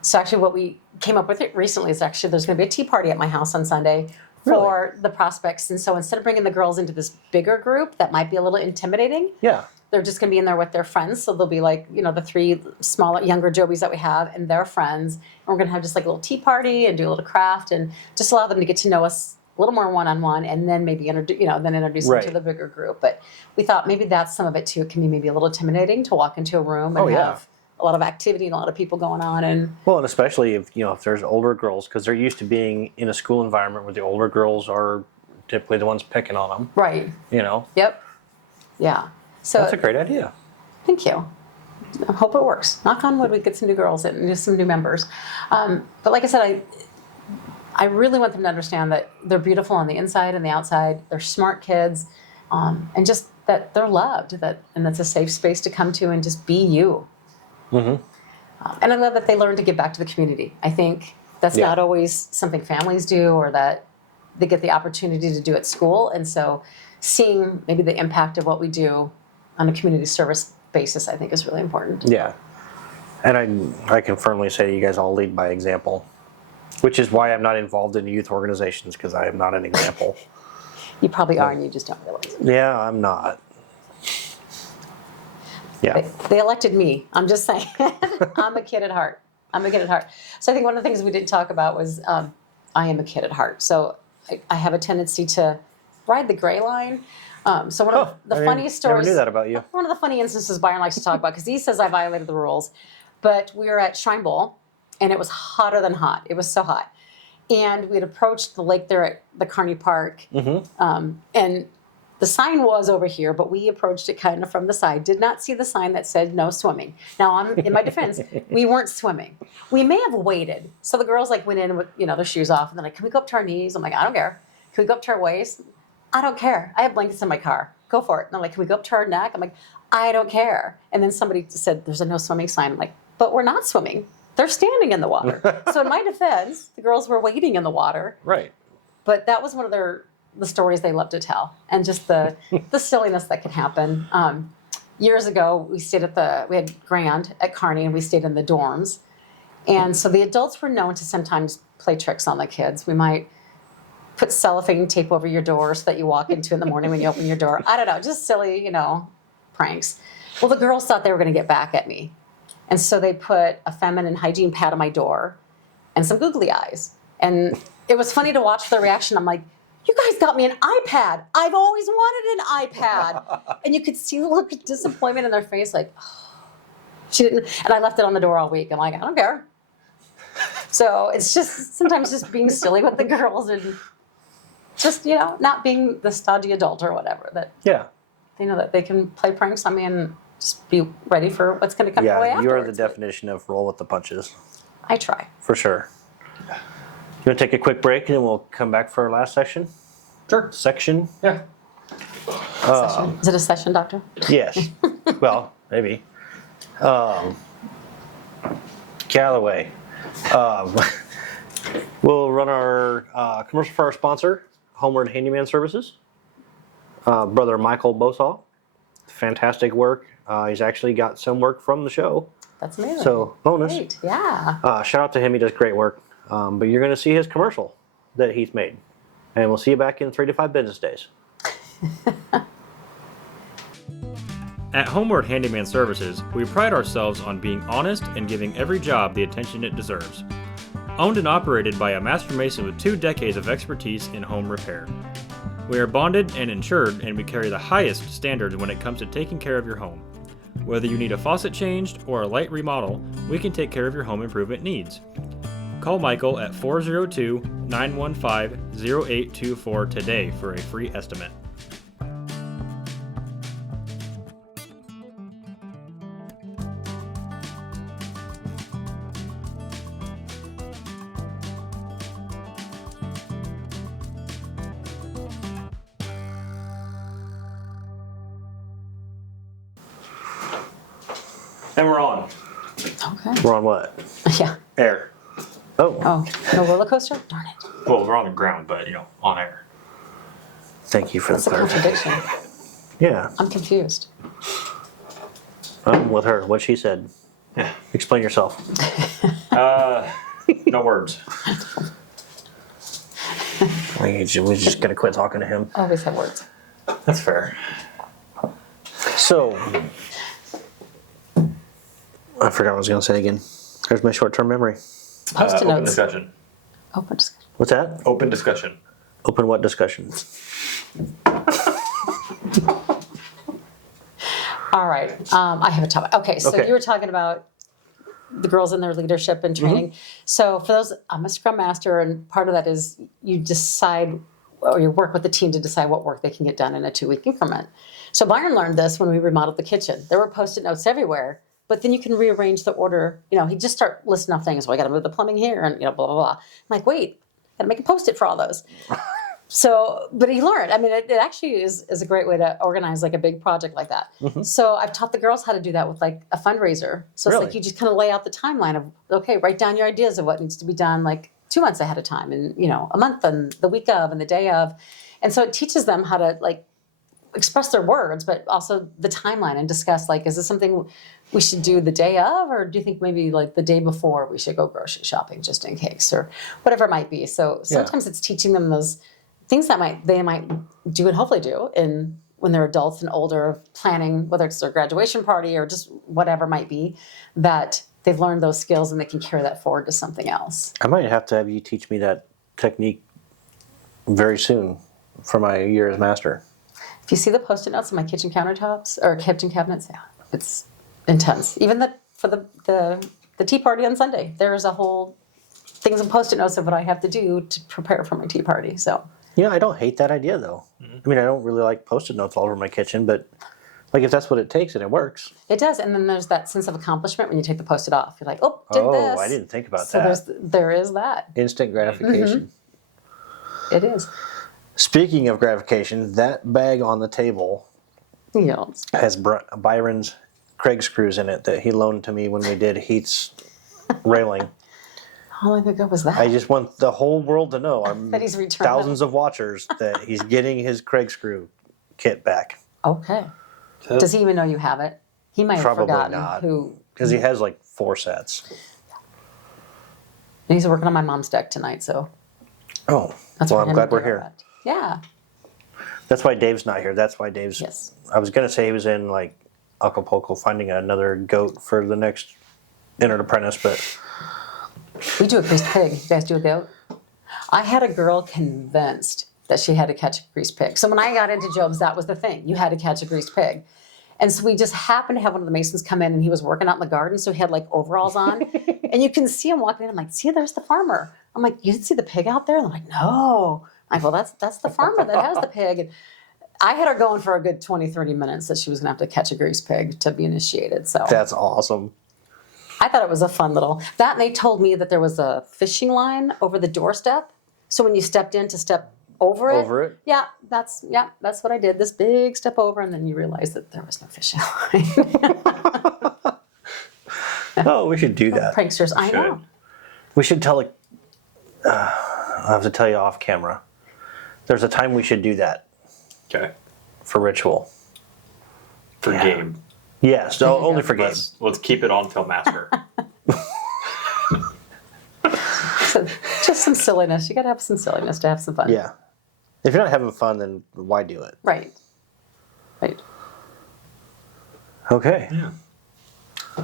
So actually what we came up with it recently is actually there's going to be a tea party at my house on Sunday for the prospects. And so instead of bringing the girls into this bigger group that might be a little intimidating, Yeah. they're just going to be in there with their friends. So they'll be like, you know, the 3 smaller, younger Jobies that we have and their friends. And we're going to have just like a little tea party and do a little craft and just allow them to get to know us a little more one-on-one, and then maybe introduce them to the bigger group. But we thought maybe that's some of it too. It can be maybe a little intimidating to walk into a room and have a lot of activity and a lot of people going on. And well, and especially if there's older girls, because they're used to being in a school environment where the older girls are typically the ones picking on them. Right. Yep. Yeah. So that's a great idea. Thank you. I hope it works. Knock on wood, we get some new girls and just some new members. But like I said, I really want them to understand that they're beautiful on the inside and the outside. They're smart kids, and just that they're loved. And that's a safe space to come to and just be you. Mm-hmm. And I love that they learn to give back to the community. I think that's not always something families do, or that they get the opportunity to do at school. And so, seeing maybe the impact of what we do on a community service basis, I think, is really important. Yeah, and I can firmly say you guys all lead by example. Which is why I'm not involved in youth organizations, because I am not an example. You probably are, and you just don't realize it. Yeah, I'm not. Yeah. They elected me. I'm just saying. I'm a kid at heart. So I think one of the things we didn't talk about was I am a kid at heart. So I have a tendency to ride the gray line. So one of the funniest stories. I never knew that about you. One of the funny instances Byron likes to talk about, because he says I violated the rules. But we were at Shrine Bowl, and it was hotter than hot. It was so hot. And we had approached the lake there at the Kearney Park. Mm-hmm. And the sign was over here, but we approached it kind of from the side. Did not see the sign that said no swimming. Now, in my defense, we weren't swimming. We may have waited. So the girls went in with their shoes off, and they're like, "Can we go up to our knees?" I'm like, "I don't care." "Can we go up to our waist?" "I don't care. I have blankets in my car. Go for it." And they're like, "Can we go up to our neck?" I'm like, "I don't care." And then somebody said, "There's a no swimming sign." I'm like, "But we're not swimming. They're standing in the water." So in my defense, the girls were wading in the water. Right. But that was one of the stories they love to tell, and just the silliness that can happen. Years ago, we had Grand at Kearney, and we stayed in the dorms. And so the adults were known to sometimes play tricks on the kids. We might put cellophane tape over your door so that you walk into in the morning when you open your door. I don't know, just silly, pranks. Well, the girls thought they were going to get back at me. And so they put a feminine hygiene pad on my door and some googly eyes. And it was funny to watch their reaction. I'm like, "You guys got me an iPad. I've always wanted an iPad." And you could see the look of disappointment in their face, like, oh, she didn't. And I left it on the door all week. I'm like, I don't care. So it's just sometimes just being silly with the girls and just, not being the stodgy adult or whatever. That they know that they can play pranks on me and just be ready for what's going to come your way afterwards. You are the definition of roll with the punches. I try. For sure. You want to take a quick break and then we'll come back for our last session? Sure. Section? Yeah. Session. Is it a session, doctor? Yes. Well, maybe. Callaway. We'll run our commercial for our sponsor, Homeward Handyman Services. Brother Michael Bosaw. Fantastic work. He's actually got some work from the show. That's amazing. So, bonus. Great. Yeah. Shout out to him. He does great work. But you're going to see his commercial that he's made. And we'll see you back in 3 to 5 business days. At Homeward Handyman Services, we pride ourselves on being honest and giving every job the attention it deserves. Owned and operated by a master mason with 2 decades of expertise in home repair. We are bonded and insured, and we carry the highest standards when it comes to taking care of your home. Whether you need a faucet changed or a light remodel, we can take care of your home improvement needs. Call Michael at 402-915-0824 today for a free estimate. And we're on. Okay. We're on what? Yeah. Air. Oh, Oh, no roller coaster? Darn it. Well, we're on the ground, but, on air. thank you for That's the a clarification. contradiction. Yeah, I'm confused. I'm with her. What she said. Yeah. Explain yourself. No words. We're just gonna quit talking to him. Always have words. That's fair. So, I forgot what I was gonna say again. There's my short-term memory. Post-it Open notes. discussion. Open discussion. What's that? Open discussion. Open what discussions? All right. I have a topic. Okay, so Okay. you were talking about the girls in their leadership and training. So for those, I'm a Scrum Master, and part of that is you decide, or you work with the team to decide what work they can get done in a 2-week increment. So Byron learned this when we remodeled the kitchen. There were Post-it notes everywhere, but then you can rearrange the order. He'd just start listing off things. Well, I got to move the plumbing here, and blah blah blah. I'm like, wait, got to make a Post-it for all those. So, but he learned. I mean, it actually is a great way to organize like a big project like that. So I've taught the girls how to do that with like a fundraiser. So it's Really? like you just kind of lay out the timeline of, okay, write down your ideas of what needs to be done like 2 months ahead of time, and a month, and the week of, and the day of. And so it teaches them how to like express their words, but also the timeline, and discuss like, is this something we should do the day of, or do you think maybe like the day before we should go grocery shopping just in case, or whatever it might be. So sometimes it's teaching them those things that they might do and hopefully do when they're adults and older, planning, whether it's their graduation party or just whatever it might be, that they've learned those skills and they can carry that forward to something else. I might have to have you teach me that technique very soon for my year as master. If you see the Post-it notes on my kitchen countertops or kitchen cabinets, yeah, it's intense. Even for the tea party on Sunday, there's a whole things and Post-it notes of what I have to do to prepare for my tea party. So. I don't hate that idea though. I mean, I don't really like Post-it notes all over my kitchen, but like if that's what it takes and it works. It does, and then there's that sense of accomplishment when you take the Post-it off. You're like, oh, did this. Oh, I didn't think about so that. there is that. Instant gratification. It is. Speaking of gratification, that bag on the table Yes. has Byron's Craig screws in it that he loaned to me when we did Heath's railing. How long ago was that? I just want the whole world to know, That he's returned thousands of watchers, that he's getting his Craig screw kit back. Okay. Does he even know you have it? He might have Probably forgotten not. who. Because he has like 4 sets. And he's working on my mom's deck tonight, so Oh, that's well, for I'm him glad to we're do here. that. Yeah. That's why Dave's not here. That's why Dave's. Yes. I was going to say he was in like Acapulco finding another goat for the next entered apprentice, but We do a greased pig. You guys do a goat? I had a girl convinced that she had to catch a greased pig. So when I got into Jobs, that was the thing. You had to catch a greased pig. And so we just happened to have one of the masons come in, and he was working out in the garden, so he had like overalls on. And you can see him walking in. I'm like, see, there's the farmer. I'm like, you didn't see the pig out there? And they're like, no. I'm like, well, that's the farmer that has the pig. And I had her going for a good 20, 30 minutes that she was going to have to catch a greased pig to be initiated. So that's awesome. I thought it was a fun little, that, and they told me that there was a fishing line over the doorstep. So when you stepped in to step over it. Yeah, that's what I did. This big step over, and then you realize that there was no fishing line. Oh, we should do that. Pranksters, I know. We should tell it. I'll have to tell you off camera. There's a time we should do that Okay. for ritual. For game. Yes, no, you only go. for game. Let's keep it on till master. So just some silliness. You got to have some silliness to have some fun. Yeah. If you're not having fun, then why do it? Right. Right. Okay. Yeah.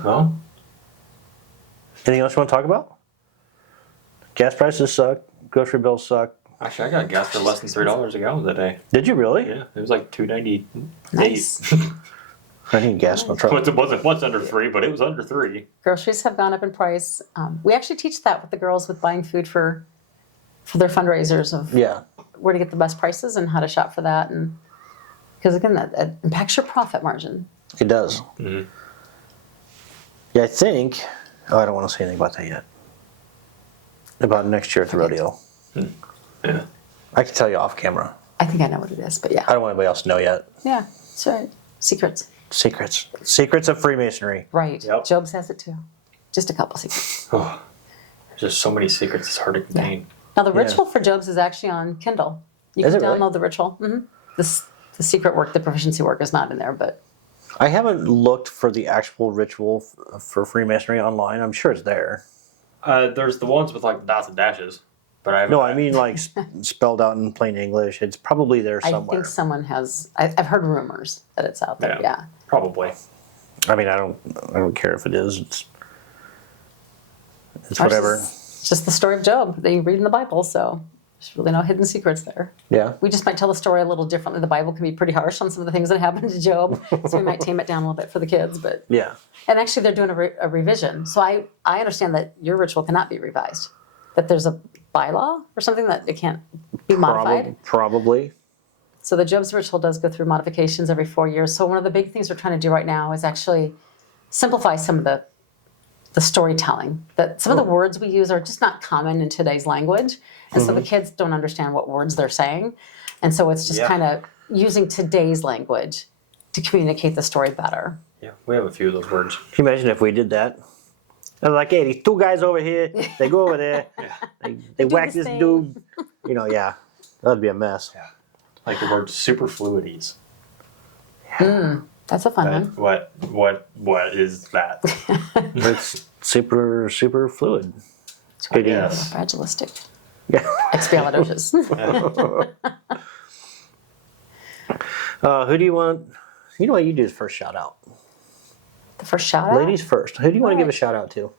Well, Anything else you want to talk about? Gas prices suck. Grocery bills suck. actually, I got gas for less than $3 a gallon today. Did you really? Yeah, it was like $2.98. Nice. I need gas in my truck. It wasn't under 3, but it was under 3. Groceries have gone up in price. We actually teach that with the girls with buying food for their fundraisers of Yeah. where to get the best prices and how to shop for that. And because again, that impacts your profit margin. It does. Mm-hmm. Yeah, I think. Oh, I don't want to say anything about that yet. About next year at the rodeo. Yeah. I can tell you off camera. I think I know what it is, but yeah. I don't want anybody else to know yet. Yeah, that's right. Secrets. Secrets of Freemasonry. Right. Yep. Job's has it too. Just a couple secrets. Oh, there's just so many secrets. It's hard to contain. Now the Yeah. ritual for Job's is actually on Kindle. You Is can it really? download the ritual. The secret work, the proficiency work is not in there, but I haven't looked for the actual ritual for Freemasonry online. I'm sure it's there. There's the ones with like dots and dashes, but I haven't. No, I mean like spelled out in plain English. It's probably there I somewhere. think someone has. I've heard rumors that it's out there. Yeah. Probably. I mean, I don't care if it is. It's Ours whatever. is just the story of Job that you read in the Bible, so there's really no hidden secrets there. Yeah. We just might tell the story a little differently. The Bible can be pretty harsh on some of the things that happened to Job, so we might tame it down a little bit for the kids. But Yeah. and actually, they're doing a revision. So I understand that your ritual cannot be revised. That there's a bylaw or something that it can't be modified. Probably. So the Job's ritual does go through modifications every 4 years. So one of the big things we're trying to do right now is actually simplify some of the storytelling. That some of the words we use are just not common in today's language, and so the kids don't understand what words they're saying, and so it's just kind of using today's language to communicate the story better. Yeah, we have a few of those words. Can you imagine if we did that? I was like, hey, these two guys over here, they go over there, they whack the this same. dude. Yeah, that'd be a mess. Yeah. Like the word superfluities. That's a fun one. What is that? It's super fluid. Good Yes. Fragilistic. Yeah. Expialidocious. Who do you want? You know what? You do the first shout out. The first shout out? Ladies first. Who do you want to give a Alright. shout out to?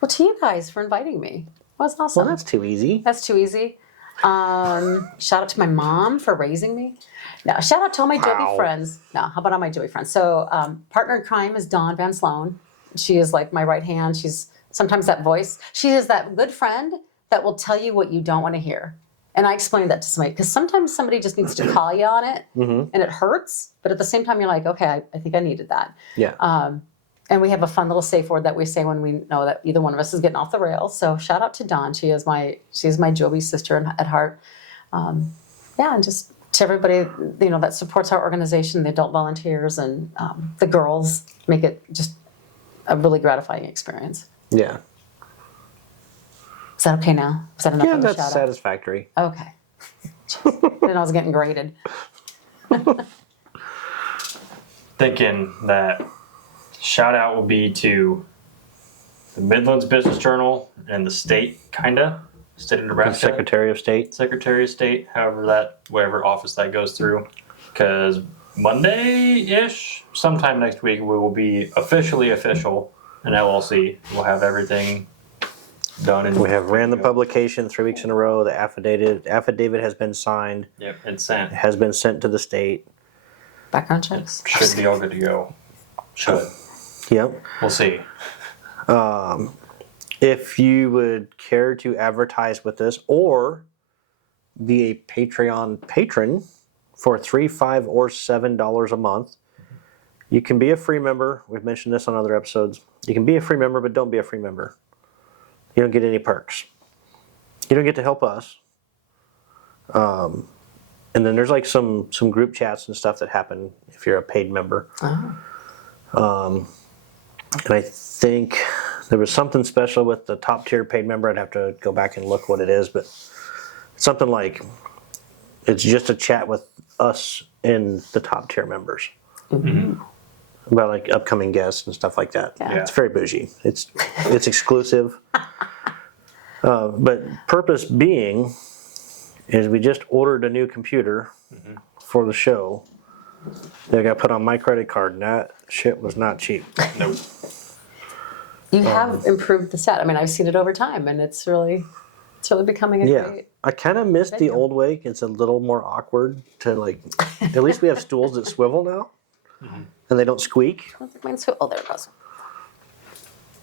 Well, to you guys for inviting me. Well, that's awesome. Well, that's too easy. That's too easy. Shout out to my mom for raising me. No, shout out to all my Wow. Joby friends. No, how about all my Joby friends? So, partner in crime is Dawn Van Sloan. She is like my right hand. She's sometimes that voice. She is that good friend that will tell you what you don't want to hear. And I explained that to somebody because sometimes somebody just needs to call you on it and it hurts. But at the same time, you're like, okay, I think I needed that. Yeah. And we have a fun little safe word that we say when we know that either one of us is getting off the rails. So shout out to Dawn. She's my Joby sister at heart. And just to everybody, that supports our organization, the adult volunteers and the girls, make it just a really gratifying experience. Yeah. Is that okay now? Is that enough Yeah, of a that's shout satisfactory. out? Okay. Then I was getting graded. Thinking that shout out will be to the Midlands Business Journal and the state, state of Nebraska. Secretary of State. Secretary of State, whatever office that goes through. Because Monday-ish, sometime next week, we will be officially official in LLC. We'll have everything done. And We have ran the publication 3 weeks in a row. The affidavit has been signed. Yep, and sent. It has been sent to the state. Background checks. Should be all good to go. Should. Yep. We'll see. If you would care to advertise with us or be a Patreon patron for $3, $5, or $7 a month, you can be a free member. We've mentioned this on other episodes. You can be a free member, but don't be a free member. You don't get any perks. You don't get to help us. And then there's like some group chats and stuff that happen if you're a paid member. Oh. And I think there was something special with the top tier paid member. I'd have to go back and look what it is, but something like it's just a chat with us and the top tier members about like upcoming guests and stuff like that. Yeah. It's very bougie. It's exclusive. But purpose being is we just ordered a new computer for the show. That got put on my credit card, and that shit was not cheap. Nope. You have improved the set. I mean, I've seen it over time, and it's really becoming a Yeah, great. I kind of miss the Video. old way. It's a little more awkward to like. At least we have stools that swivel now, and they don't squeak. I don't think mine's oh, there it goes.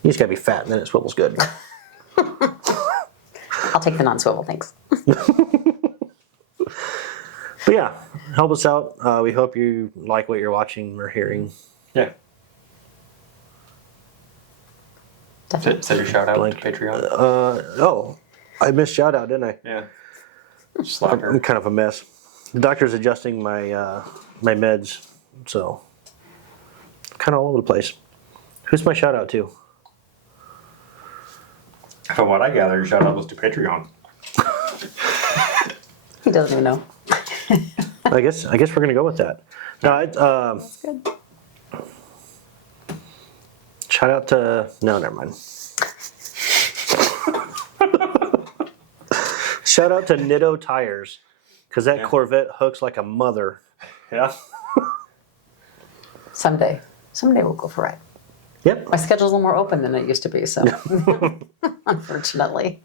You just gotta be fat, and then it swivels good. I'll take the non-swivel, thanks. But yeah, help us out. We hope you like what you're watching or hearing. Yeah. Definitely. Is that your shout out Blank. to Patreon? Oh, I missed shout out, didn't I? Yeah. I'm Slacker. kind of a mess. The doctor's adjusting my my meds, so kind of all over the place. Who's my shout out to? From what I gather, your shout out was to Patreon. He doesn't even know. I guess we're gonna go with that. No, That's good. shout out to no, never mind. Shout out to Nitto Tires, because that Corvette hooks like a mother. Yeah. Someday we'll go for a ride. Yep. My schedule's a little more open than it used to be, so unfortunately.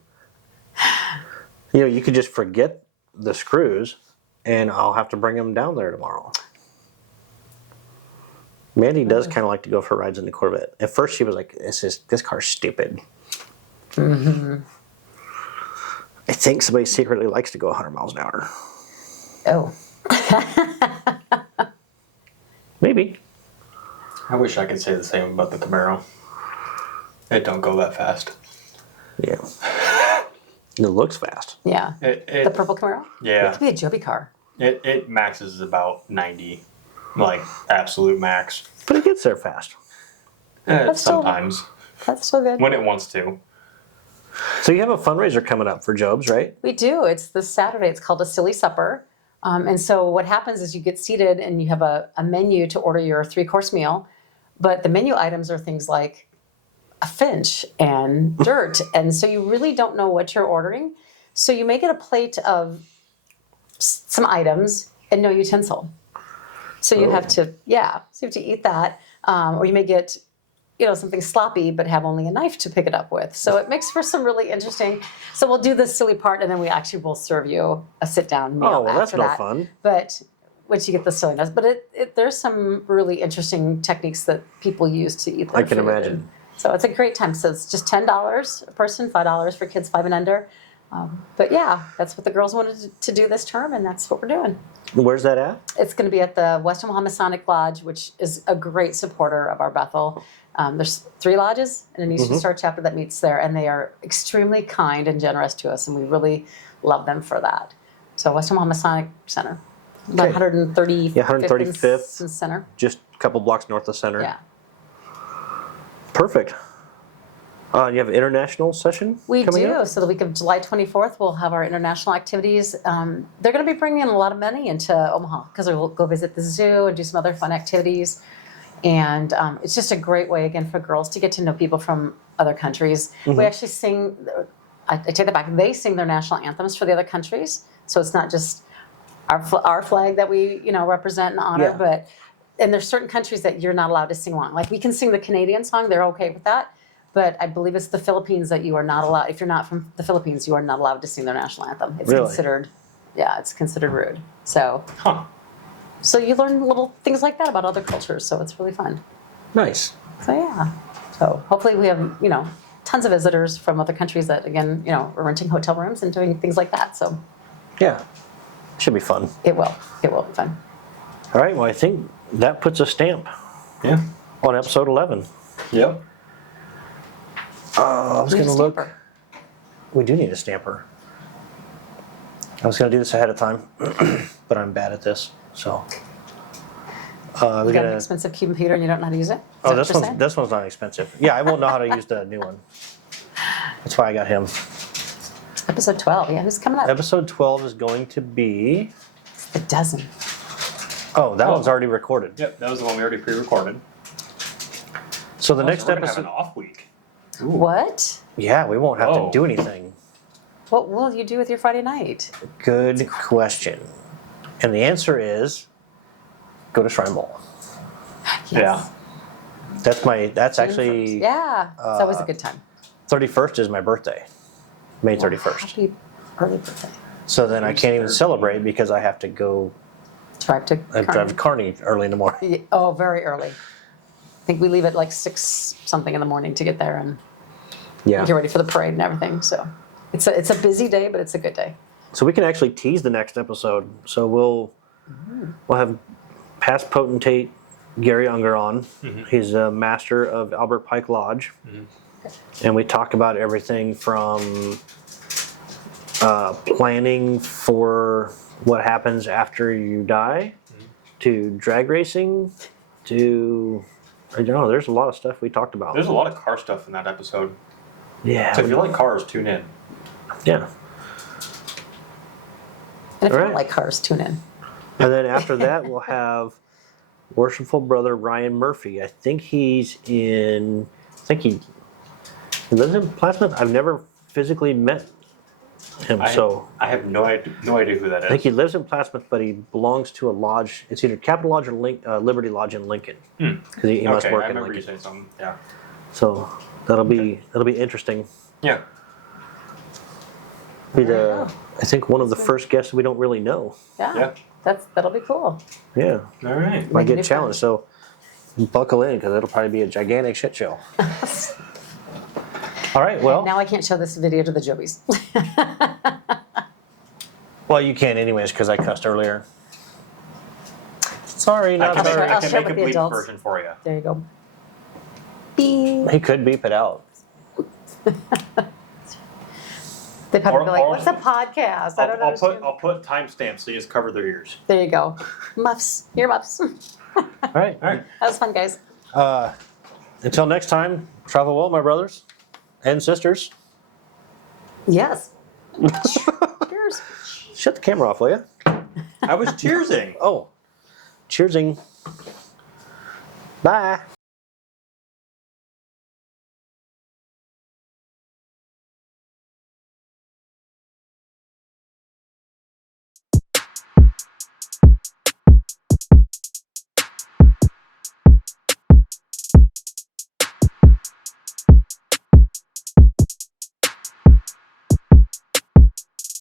You know, you could just forget the screws, and I'll have to bring them down there tomorrow. Mandy does kind of like to go for rides in the Corvette. At first, she was like, "This car's stupid." Mm-hmm. I think somebody secretly likes to go 100 miles an hour. Oh. Maybe. I wish I could say the same about the Camaro. It don't go that fast. Yeah. It looks fast. Yeah. The purple Camaro? It Yeah. could be a Joby car. It maxes about 90, like absolute max. But it gets there fast. That's still- Sometimes That's so good. when it wants to. So you have a fundraiser coming up for Jobs, right? We do. It's this Saturday. It's called a Silly Supper. And so what happens is you get seated and you have a menu to order your 3-course meal. But the menu items are things like a finch and dirt. And so you really don't know what you're ordering. So you may get a plate of some items and no utensil. So you have to, so you have to eat that. Or you may get, something sloppy, but have only a knife to pick it up with. So it makes for some really interesting. So we'll do this silly part, and then we actually will serve you a sit-down meal. Oh, well, that's after no that. fun. But once you get the silliness, but there's some really interesting techniques that people use to eat their I can food. imagine. So it's a great time. So it's just $10 a person, $5 for kids 5 and under. But yeah, that's what the girls wanted to do this term, and that's what we're doing. Where's that at? It's going to be at the West Omaha Masonic Lodge, which is a great supporter of our Bethel. There's 3 lodges and an Eastern Star chapter that meets there, and they are extremely kind and generous to us, and we really love them for that. So West Omaha Masonic Center, about Okay. 135th, 135th. Center. Just a couple blocks north of center. Yeah. Perfect. You have an international session We coming do. up? So the week of July 24th, we'll have our international activities. They're going to be bringing in a lot of money into Omaha because we'll go visit the zoo and do some other fun activities. And it's just a great way, again, for girls to get to know people from other countries. We actually sing, I take that back, they sing their national anthems for the other countries. So it's not just our flag that we represent and honor, and there's certain countries that you're not allowed to sing along. Like we can sing the Canadian song, they're okay with that. But I believe it's the Philippines that you are not allowed, if you're not from the Philippines, you are not allowed to sing their national anthem. It's Really? considered, it's considered rude. So, Huh. so you learn little things like that about other cultures. So it's really fun. Nice. So yeah. So hopefully we have, tons of visitors from other countries that, again, are renting hotel rooms and doing things like that. So Yeah. Should be fun. it will be fun. All right. Well, I think that puts a stamp Yeah. on episode 11. Yep. I was Need a going to look. stamper. We do need a stamper. I was going to do this ahead of time, but I'm bad at this. So we You got an gotta. expensive computer and you don't know how to use it? Is Oh, that this what you're one's saying? this one's not expensive. Yeah, I won't know how to use the new one. That's why I got him. Episode 12. Yeah, who's coming up? Episode 12 is going to be. A dozen. Oh, that Oh. one's already recorded. Yep. That was the one we already pre-recorded. So the Oh, next so we're gonna have episode. an off week. What? Yeah, we won't have to Whoa. do anything. What will you do with your Friday night? Good question. And the answer is go to Shrine Bowl. Yes. That's actually Yeah, it's always a good time. 31st is my birthday. May 31st. Happy early birthday. So then I can't even celebrate because I have to go Drive to I drive to Kearney early in the morning. Oh, very early. I think we leave at like 6 something in the morning to get there and Yeah. get ready for the parade and everything. So it's a busy day, but it's a good day. So we can actually tease the next episode. So we'll have past potentate Gary Unger on. He's a master of Albert Pike Lodge. And we talk about everything from planning for what happens after you die to drag racing to I know there's a lot of stuff we talked about. There's a lot of car stuff in that episode. Yeah. So if you like cars, tune in. Yeah. And if you All don't right. like cars, tune in. And then after that, we'll have worshipful brother Ryan Murphy. I think he lives in Plattsmouth. I've never physically met him, so I have no idea who that I think is. he lives in Plattsmouth, but he belongs to a lodge. It's either Capitol Lodge or Liberty Lodge in Lincoln, because he must Okay, work I in remember you Lincoln. saying something. Yeah. So that'll be interesting. Yeah. Be I think one of the first guests we don't really know. Yeah. Yeah. That'll be cool. Yeah, All right. might Make a get new challenged. So buckle in because it'll probably be a gigantic shit show. All right. Well, Now I can't show this video to the Jobies. well, you can anyways because I cussed earlier. Sorry, not I'll sorry. I'll I can share make a with the bleep adults. version for you. There you go. Beep. He could beep it out. They probably Or- be like, or- "What's a podcast?" I don't understand. I'll put timestamps so you just cover their ears. There you go. Muffs. Ear muffs. All right. All right. That was fun, guys. Until next time, travel well, my brothers and sisters. Yes. Cheers. Shut the camera off, will you? I was cheersing. Oh, cheersing. Bye.